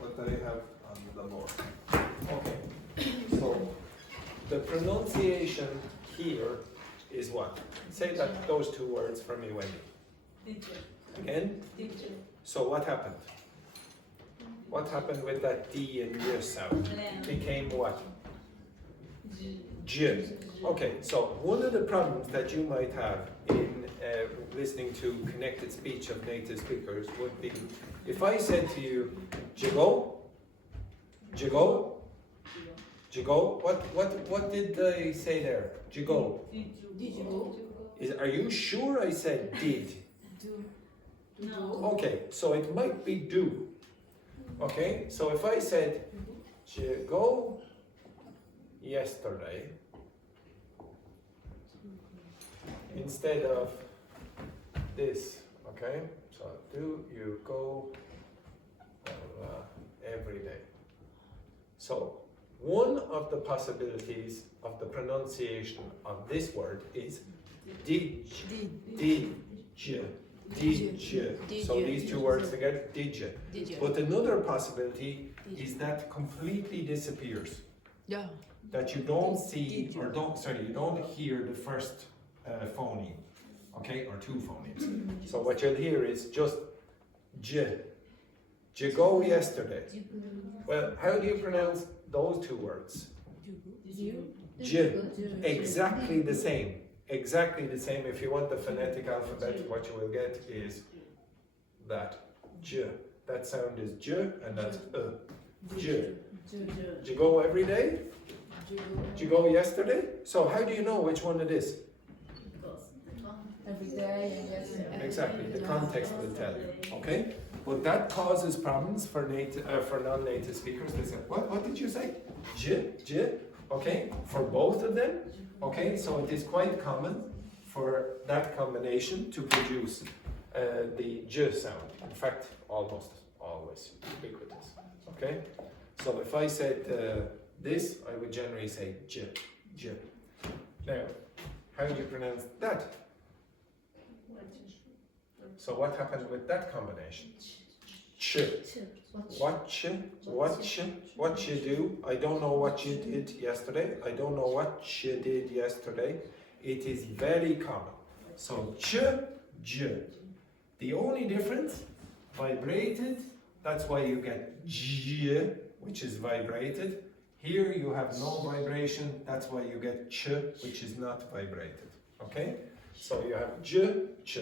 what I have on the board? Okay, so the pronunciation here is what? Say that those two words for me, Wendy. Again? So what happened? What happened with that D and Y sound? Became what? J. Okay, so one of the problems that you might have in listening to connected speech of native speakers would be if I said to you, Jigo, what did I say there? Jigo. Are you sure I said did? No. Okay, so it might be do. Okay, so if I said Jigo yesterday instead of this, okay? So do you go every day? So one of the possibilities of the pronunciation of this word is did. So these two words together, did you. But another possibility is that completely disappears. Yeah. That you don't see you don't hear the first phoneme, okay, or two phonemes. So what you'll hear is just j. Go yesterday. Well, how do you pronounce those two words? J. Exactly the same. Exactly the same. If you want the phonetic alphabet, what you will get is that j. That sound is j, and that's j. Did you go every day? Did you go yesterday? So how do you know which one it is? Every day and yesterday. Exactly, the context will tell you. Okay, but that causes problems for non-native speakers. They say, what did you say? J. Okay, for both of them. Okay, so it is quite common for that combination to produce the j sound. In fact, almost always ubiquitous. Okay, so if I said this, I would generally say j. Now, how do you pronounce that? So what happened with that combination? Ch. What you do? I don't know what you did yesterday. I don't know what you did yesterday. It is very common. So ch, j. The only difference, vibrated, that's why you get j, which is vibrated. Here you have no vibration, that's why you get ch, which is not vibrated. Okay? So you have j, ch.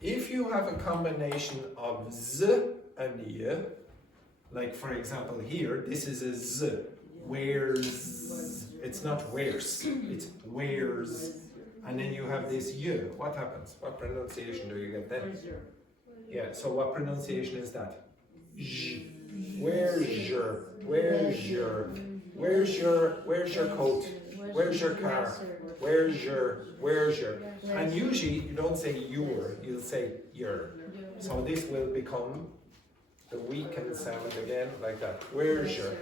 If you have a combination of z and y, like for example here, this is a z, where's, it's not where's, it's where's. And then you have this y, what happens? What pronunciation do you get then? Yeah, so what pronunciation is that? J. Where's your coat? Where's your car? Where's your? And usually you don't say your, you'll say your. So this will become the weakened sound again, like that. Where's your?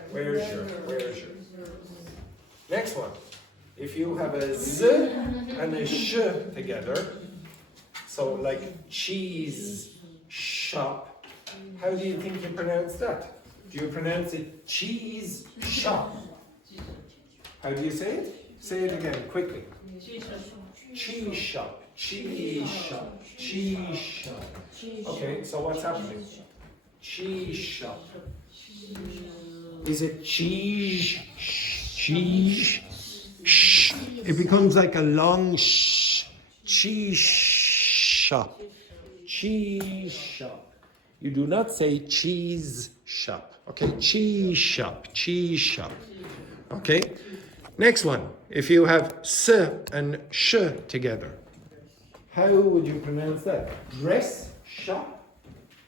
Next one. If you have a z and a sh together, so like cheese shop, how do you think you pronounce that? Do you pronounce it cheese shop? How do you say it? Say it again, quickly. Cheese shop, cheese shop, cheese shop. Okay, so what's happening? Cheese shop. Is it cheese? Cheese? Shh. It becomes like a long sh. Cheese shop. Cheese shop. You do not say cheese shop. Okay, cheese shop. Cheese shop. Okay. Next one. If you have s and sh together, how would you pronounce that? Dress shop?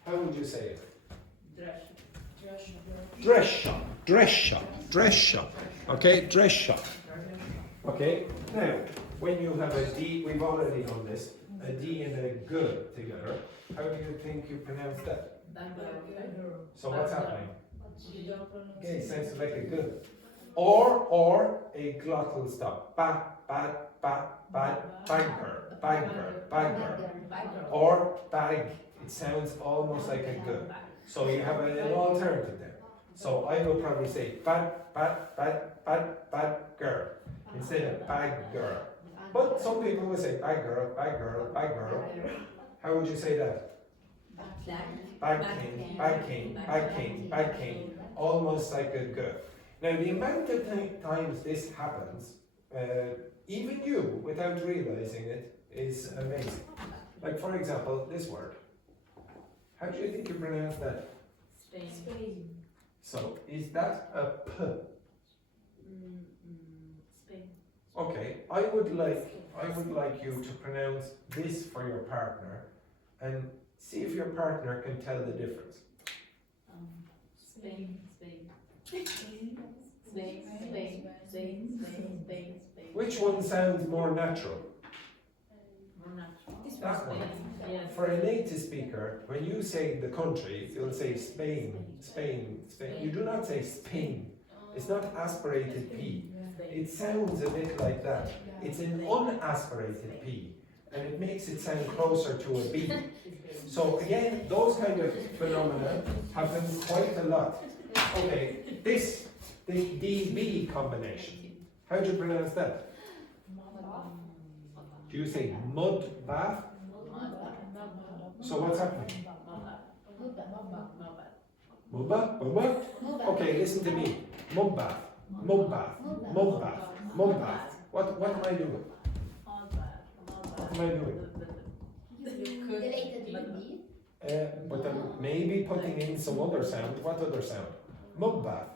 How would you say it? Dress shop. Dress shop. Dress shop. Okay, dress shop. Okay, now, when you have a D, we've already done this, a D and a G together, how do you think you pronounce that? So what's happening? Okay, sounds like a G. Or a glottal stop. Ba, ba, ba, ba, bagger, bagger, bagger. Or bag, it sounds almost like a G. So you have an alternative there. So I will probably say bad, girl. Instead of bag girl. But some people will say bag girl, bag girl, bag girl. How would you say that? Bag king, bag king, bag king, bag king. Almost like a girl. Now the amount of times this happens, even you, without realizing it, is amazing. Like for example, this word. How do you think you pronounce that? Spain. So, is that a P? Spain. Okay, I would like you to pronounce this for your partner and see if your partner can tell the difference. Spain. Spain. Which one sounds more natural? That one. Yes. For a native speaker, when you say the country, you'll say Spain. You do not say Spain. It's not aspirated P. It sounds a bit like that. It's an unaspirated P, and it makes it sound closer to a B. So again, those kind of phenomena happen quite a lot. Okay, the DB combination. How do you pronounce that? Do you say mud bath? So what's happening? Mubba? Okay, listen to me. Mud bath. What am I doing? What am I doing? But I'm maybe putting in some other sound. What other sound? Mud bath.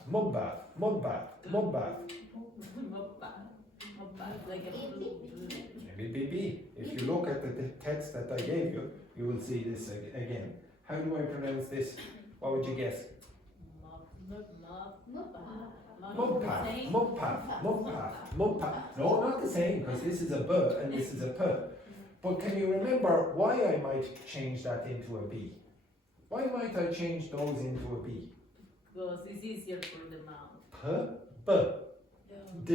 Maybe BB. If you look at the text that I gave you, you will see this again. How do I pronounce this? What would you guess? Mud path. No, not the same, because this is a B and this is a P. But can you remember why I might change that into a B? Why might I change those into a B? Because it's easier for the mouth. D,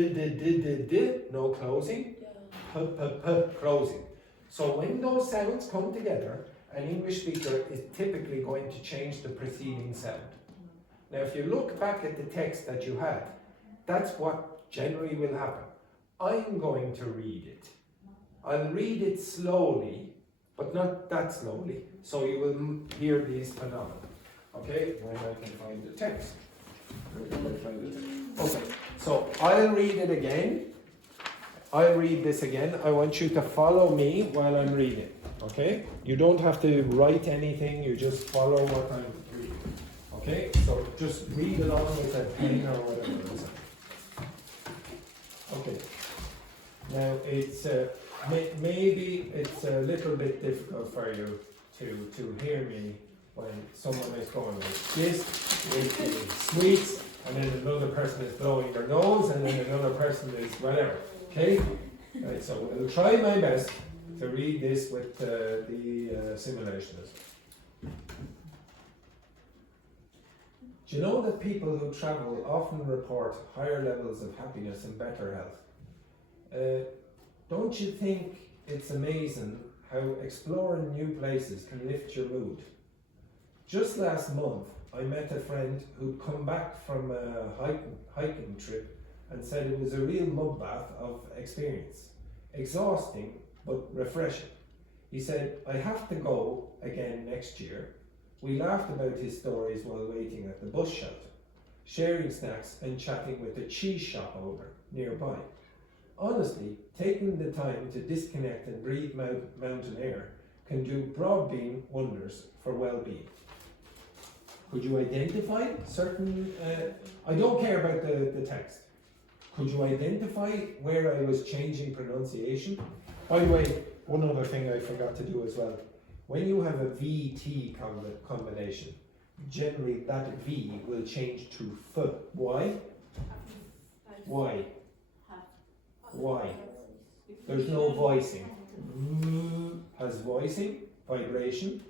no closing. P, closing. So when those sounds come together, an English speaker is typically going to change the preceding sound. Now if you look back at the text that you had, that's what generally will happen. I'm going to read it. I'll read it slowly, but not that slowly, so you will hear these phenomena. Okay, when I can find the text. Okay, so I'll read it again. I'll read this again. I want you to follow me while I'm reading. Okay? You don't have to write anything, you just follow what I'm reading. Okay? So just read along with a pen or whatever it is. Okay. Now it's maybe it's a little bit difficult for you to hear me when someone is going like this with the sweets, and then another person is blowing their nose, and then another person is whatever. Okay? Right, so I'll try my best to read this with the simulationists. Do you know that people who travel often report higher levels of happiness and better health? Don't you think it's amazing how exploring new places can lift your mood? Just last month, I met a friend who'd come back from a hiking trip and said it was a real mud bath of experience. Exhausting, but refreshing. He said, I have to go again next year. We laughed about his stories while waiting at the bus shelter, sharing snacks and chatting with the cheese shop owner nearby. Honestly, taking the time to disconnect and breathe mountain air can do broad-beam wonders for well-being. Could you identify certain, I don't care about the text. Could you identify where I was changing pronunciation? By the way, one other thing I forgot to do as well. When you have a VT combination, generally that V will change to F. Why? Why? Why? There's no voicing. V has voicing, vibration.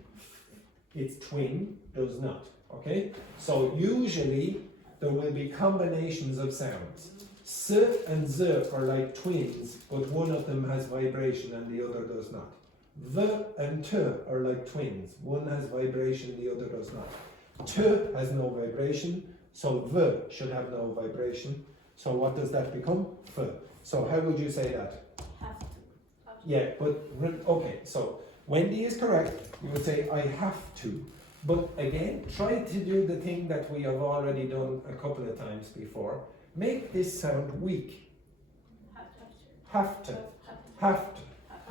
Its twin does not. Okay? So usually there will be combinations of sounds. S and Z are like twins, but one of them has vibration and the other does not. V and T are like twins. One has vibration, the other does not. T has no vibration, so V should have no vibration. So what does that become? F. So how would you say that? Have to. Yeah, but okay, so Wendy is correct. You would say I have to. But again, try to do the thing that we have already done a couple of times before. Make this sound weak. Have to. Have to.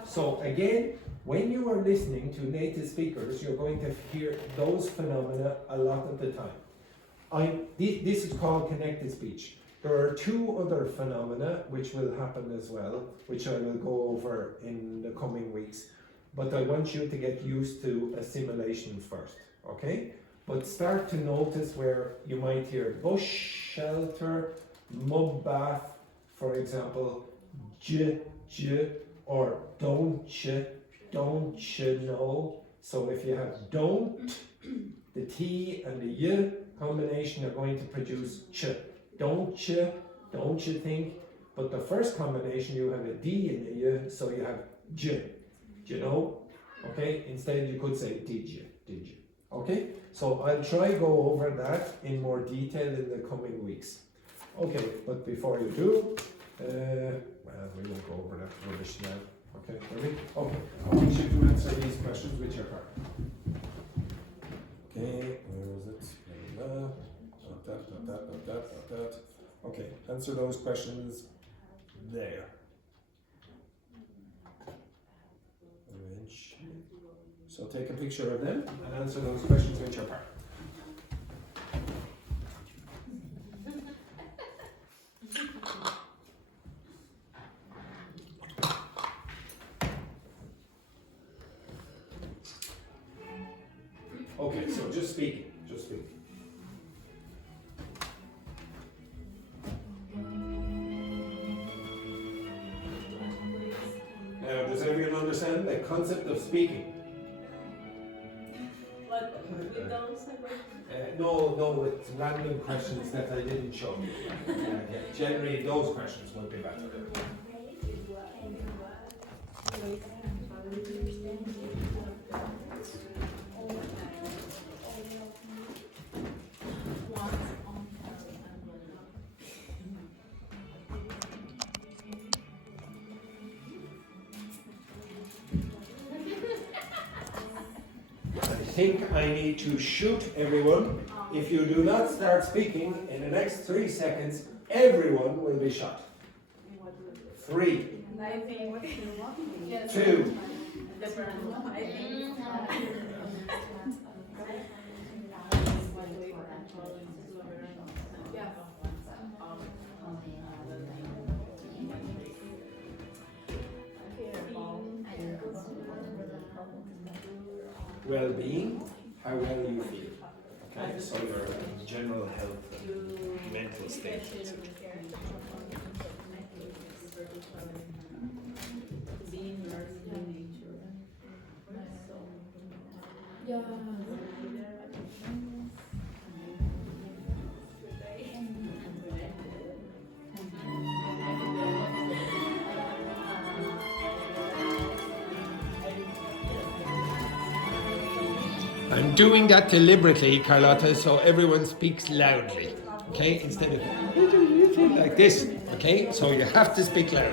So again, when you are listening to native speakers, you're going to hear those phenomena a lot of the time. This is called connected speech. There are two other phenomena which will happen as well, which I will go over in the coming weeks. But I want you to get used to assimilation first, okay? But start to notice where you might hear bush shelter, mud bath, for example, j, or don't you know. So if you have don't, the T and the y combination are going to produce ch. Don't you think? But the first combination, you have a D in the y, so you have j. Do you know? Okay, instead you could say did you? Okay, so I'll try go over that in more detail in the coming weeks. Okay, but before you do, well, we won't go over that rubbish now. Okay, ready? Okay, I want you to answer these questions with your heart. Okay, where is it? Not that. Okay, answer those questions there. So take a picture of them and answer those questions with your heart. Okay, so just speaking. Now, does everyone understand the concept of speaking? What? We don't say No, it's random questions that I didn't show you. Generally, those questions would be better. think I need to shoot everyone. If you do not start speaking in the next 3 seconds, everyone will be shot. 3, 2, well-being, how well you feel. Okay, so your general health, mental state, etc. I'm doing that deliberately, Carlotta, so everyone speaks loudly. Okay, instead of like this. Okay, so you have to speak loud.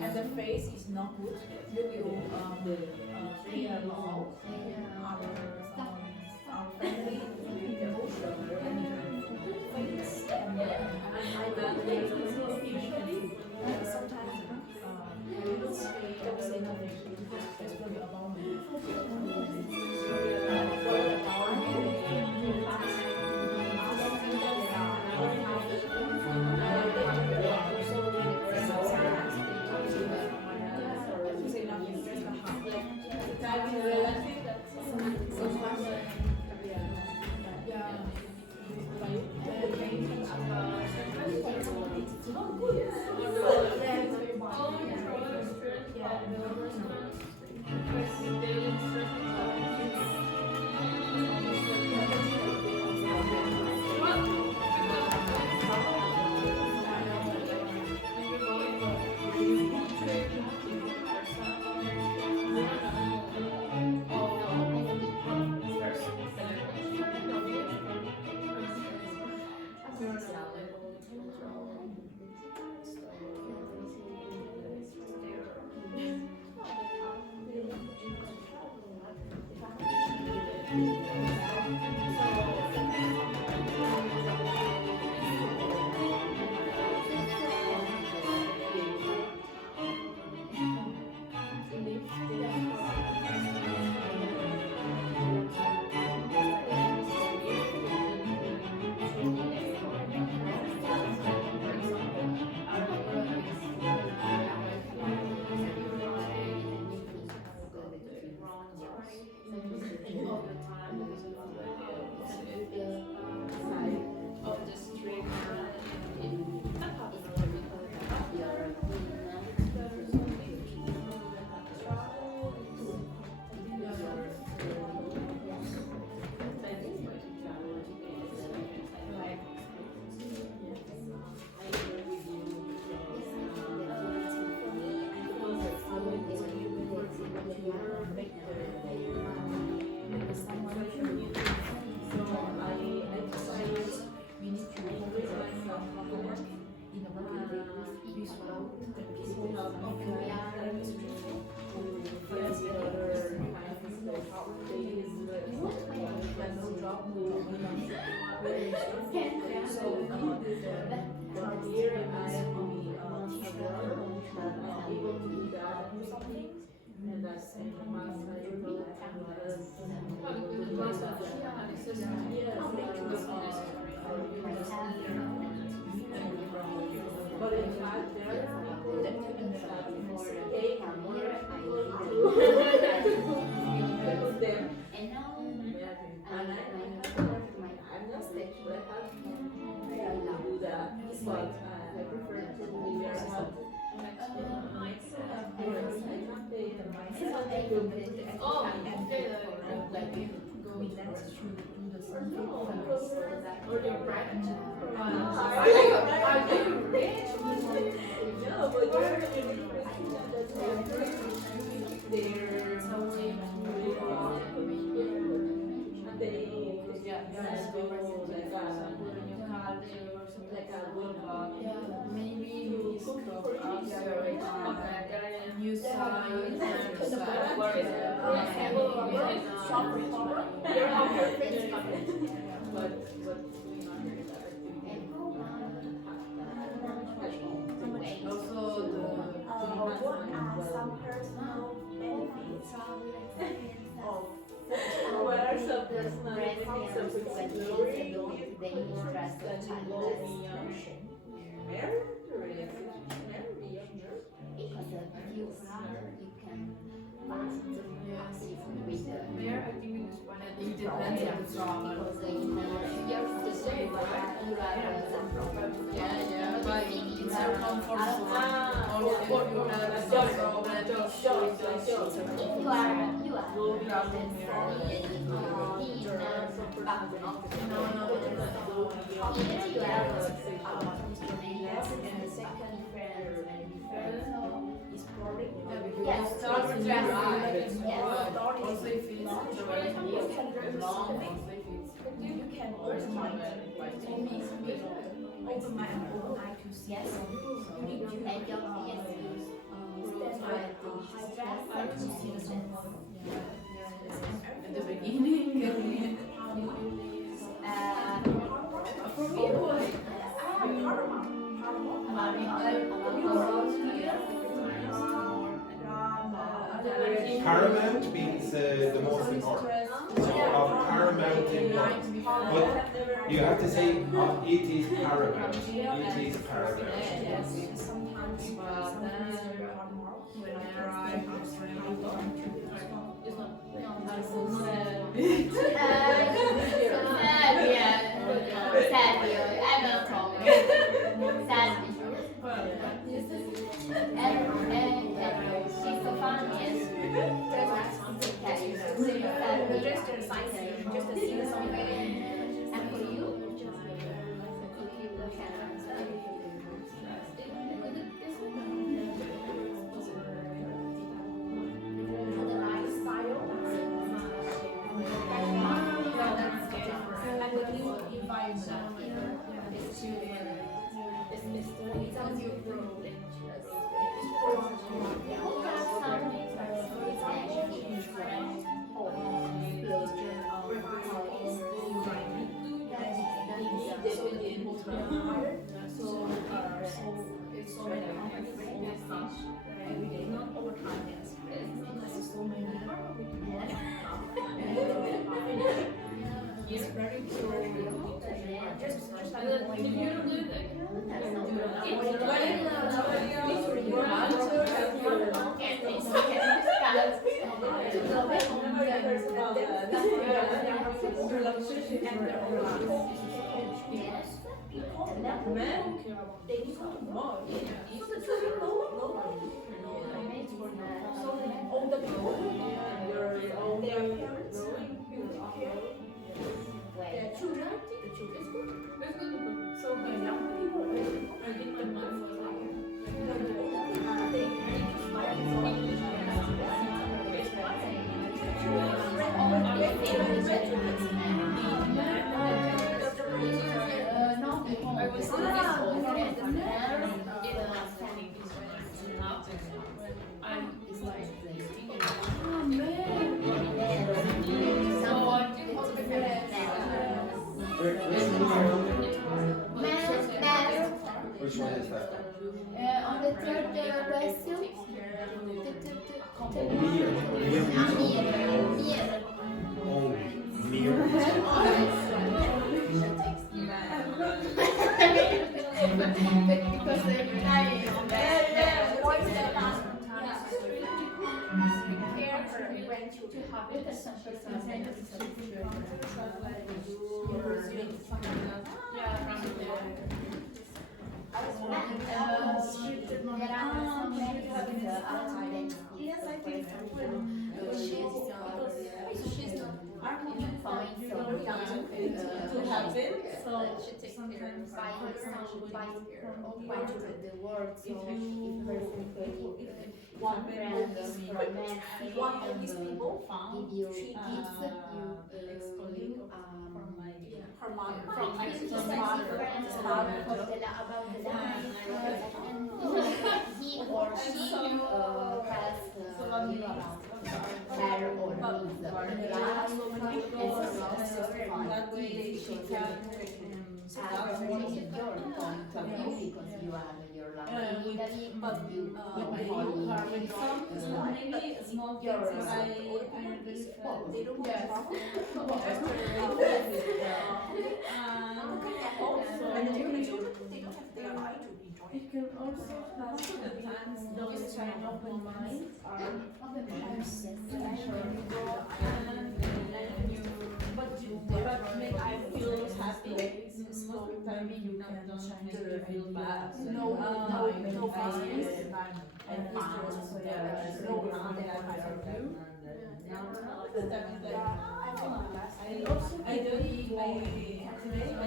And the face is not good. You will clear all our family emotion and face. And sometimes you don't say nothing. It's really about me. What are some personal benefits of What are some personal benefits of exploring Where I think it's one of the depends on the trauma. Yeah, but it's a comfort zone. Or you have a problem. You are Yes, start with your eyes. Also, if it's long, you can open mind to see. Yes. You need to And your yes. high stress and to see the sense. at the beginning. For me, it was Paramount means the most important. So of paramount importance. But you have to say it is paramount. It is paramount. when I arrived, Which one is that? On the third rescue, because every night Yes, I think she's not fine, so to happen. So sometimes the world, so one friend one of these people found give you she tips, her mother from his friends mother about the life, and he or she has knew about better or needs the life, and so maybe small things, but I understand. They don't want to talk. It can also have sometimes those kind of minds are but make I feel happy. Most of the time you can feel bad. No, I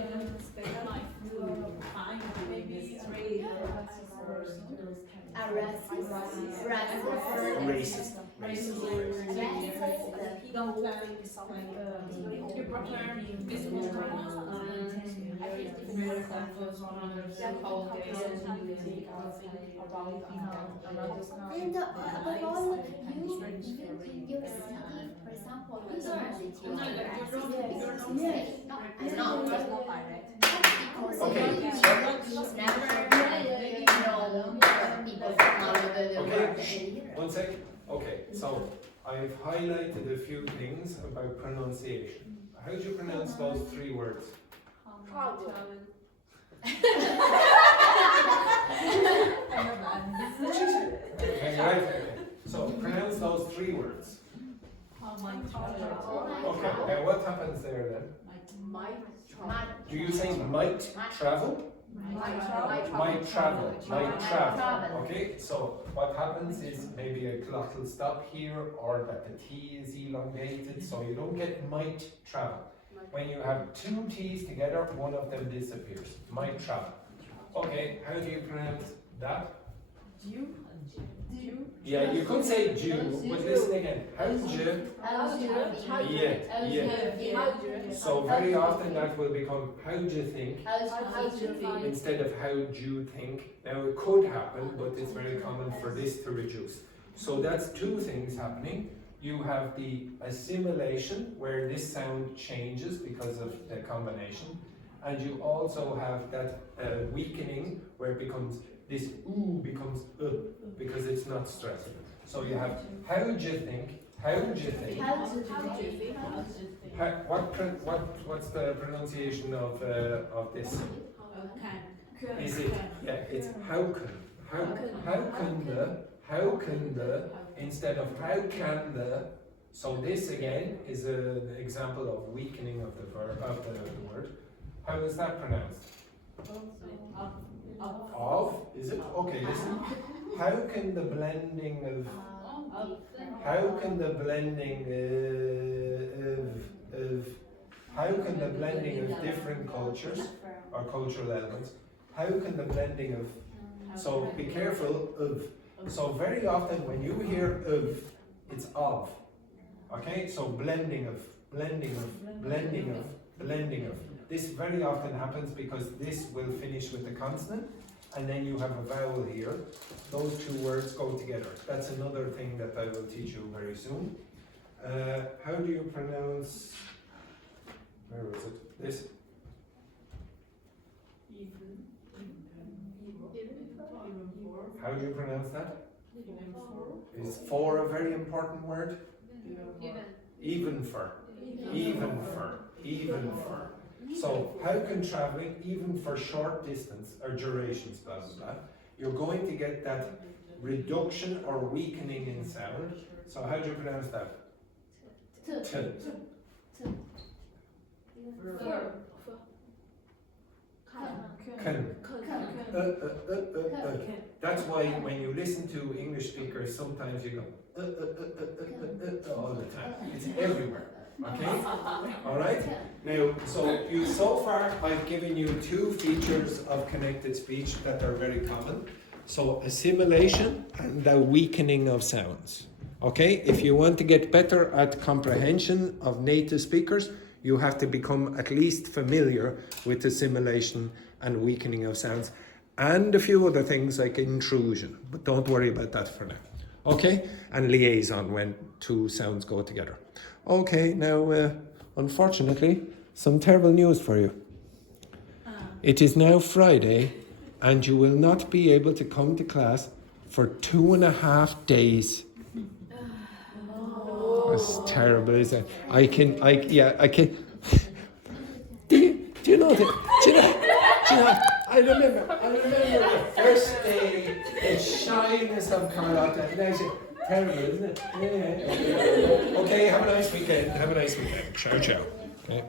don't expect find maybe three Racist. don't plan your partner is And above all, you your city, for example, it's not Okay. One sec. Okay, so I've highlighted a few things about pronunciation. How do you pronounce those three words? Okay, right. So pronounce those three words. Okay, now what happens there then? Do you say might travel? Might travel. Okay, so what happens is maybe a clock will stop here or that the T is elongated, so you don't get might travel. When you have two T's together, one of them disappears. Might travel. Okay, how do you pronounce that? Yeah, you could say Jew, but listen again. How Jew? Yeah. So very often that will become how do you think instead of how do you think. Now it could happen, but it's very common for this to reduce. So that's two things happening. You have the assimilation, where this sound changes because of the combination. And you also have that weakening, where it becomes this ooh becomes because it's not stressed. So you have how do you think? What's the pronunciation of this? Is it it's how can the instead of how can the. So this again is an example of weakening of the verb of the word. How is that pronounced? Of, is it? Okay, listen. How can the blending of different cultures or cultural elements, how can the blending of, so be careful of, so very often when you hear of, it's of. Okay, so blending of. This very often happens because this will finish with the consonant and then you have a vowel here. Those two words go together. That's another thing that I will teach you very soon. How do you pronounce, where was it? This? How do you pronounce that? Is for a very important word? Even for. So how can traveling, even for short distance or durations, blah blah blah, you're going to get that reduction or weakening in sound. So how do you pronounce that? Can. That's why when you listen to English speakers, sometimes you go all the time. It's everywhere. Okay? Alright? Now, so far I've given you two features of connected speech that are very common. So assimilation and the weakening of sounds. Okay? If you want to get better at comprehension of native speakers, you have to become at least familiar with assimilation and weakening of sounds. And a few other things like intrusion. But don't worry about that for now. Okay? And liaison when two sounds go together. Okay, now, unfortunately, some terrible news for you. It is now Friday, and you will not be able to come to class for 2.5 days. That's terrible, isn't it? I can. Do you know that? I remember the first day, the shyness of Carlotta. Terrible, isn't it? Yeah. Okay, have a nice weekend. Ciao, ciao. Okay.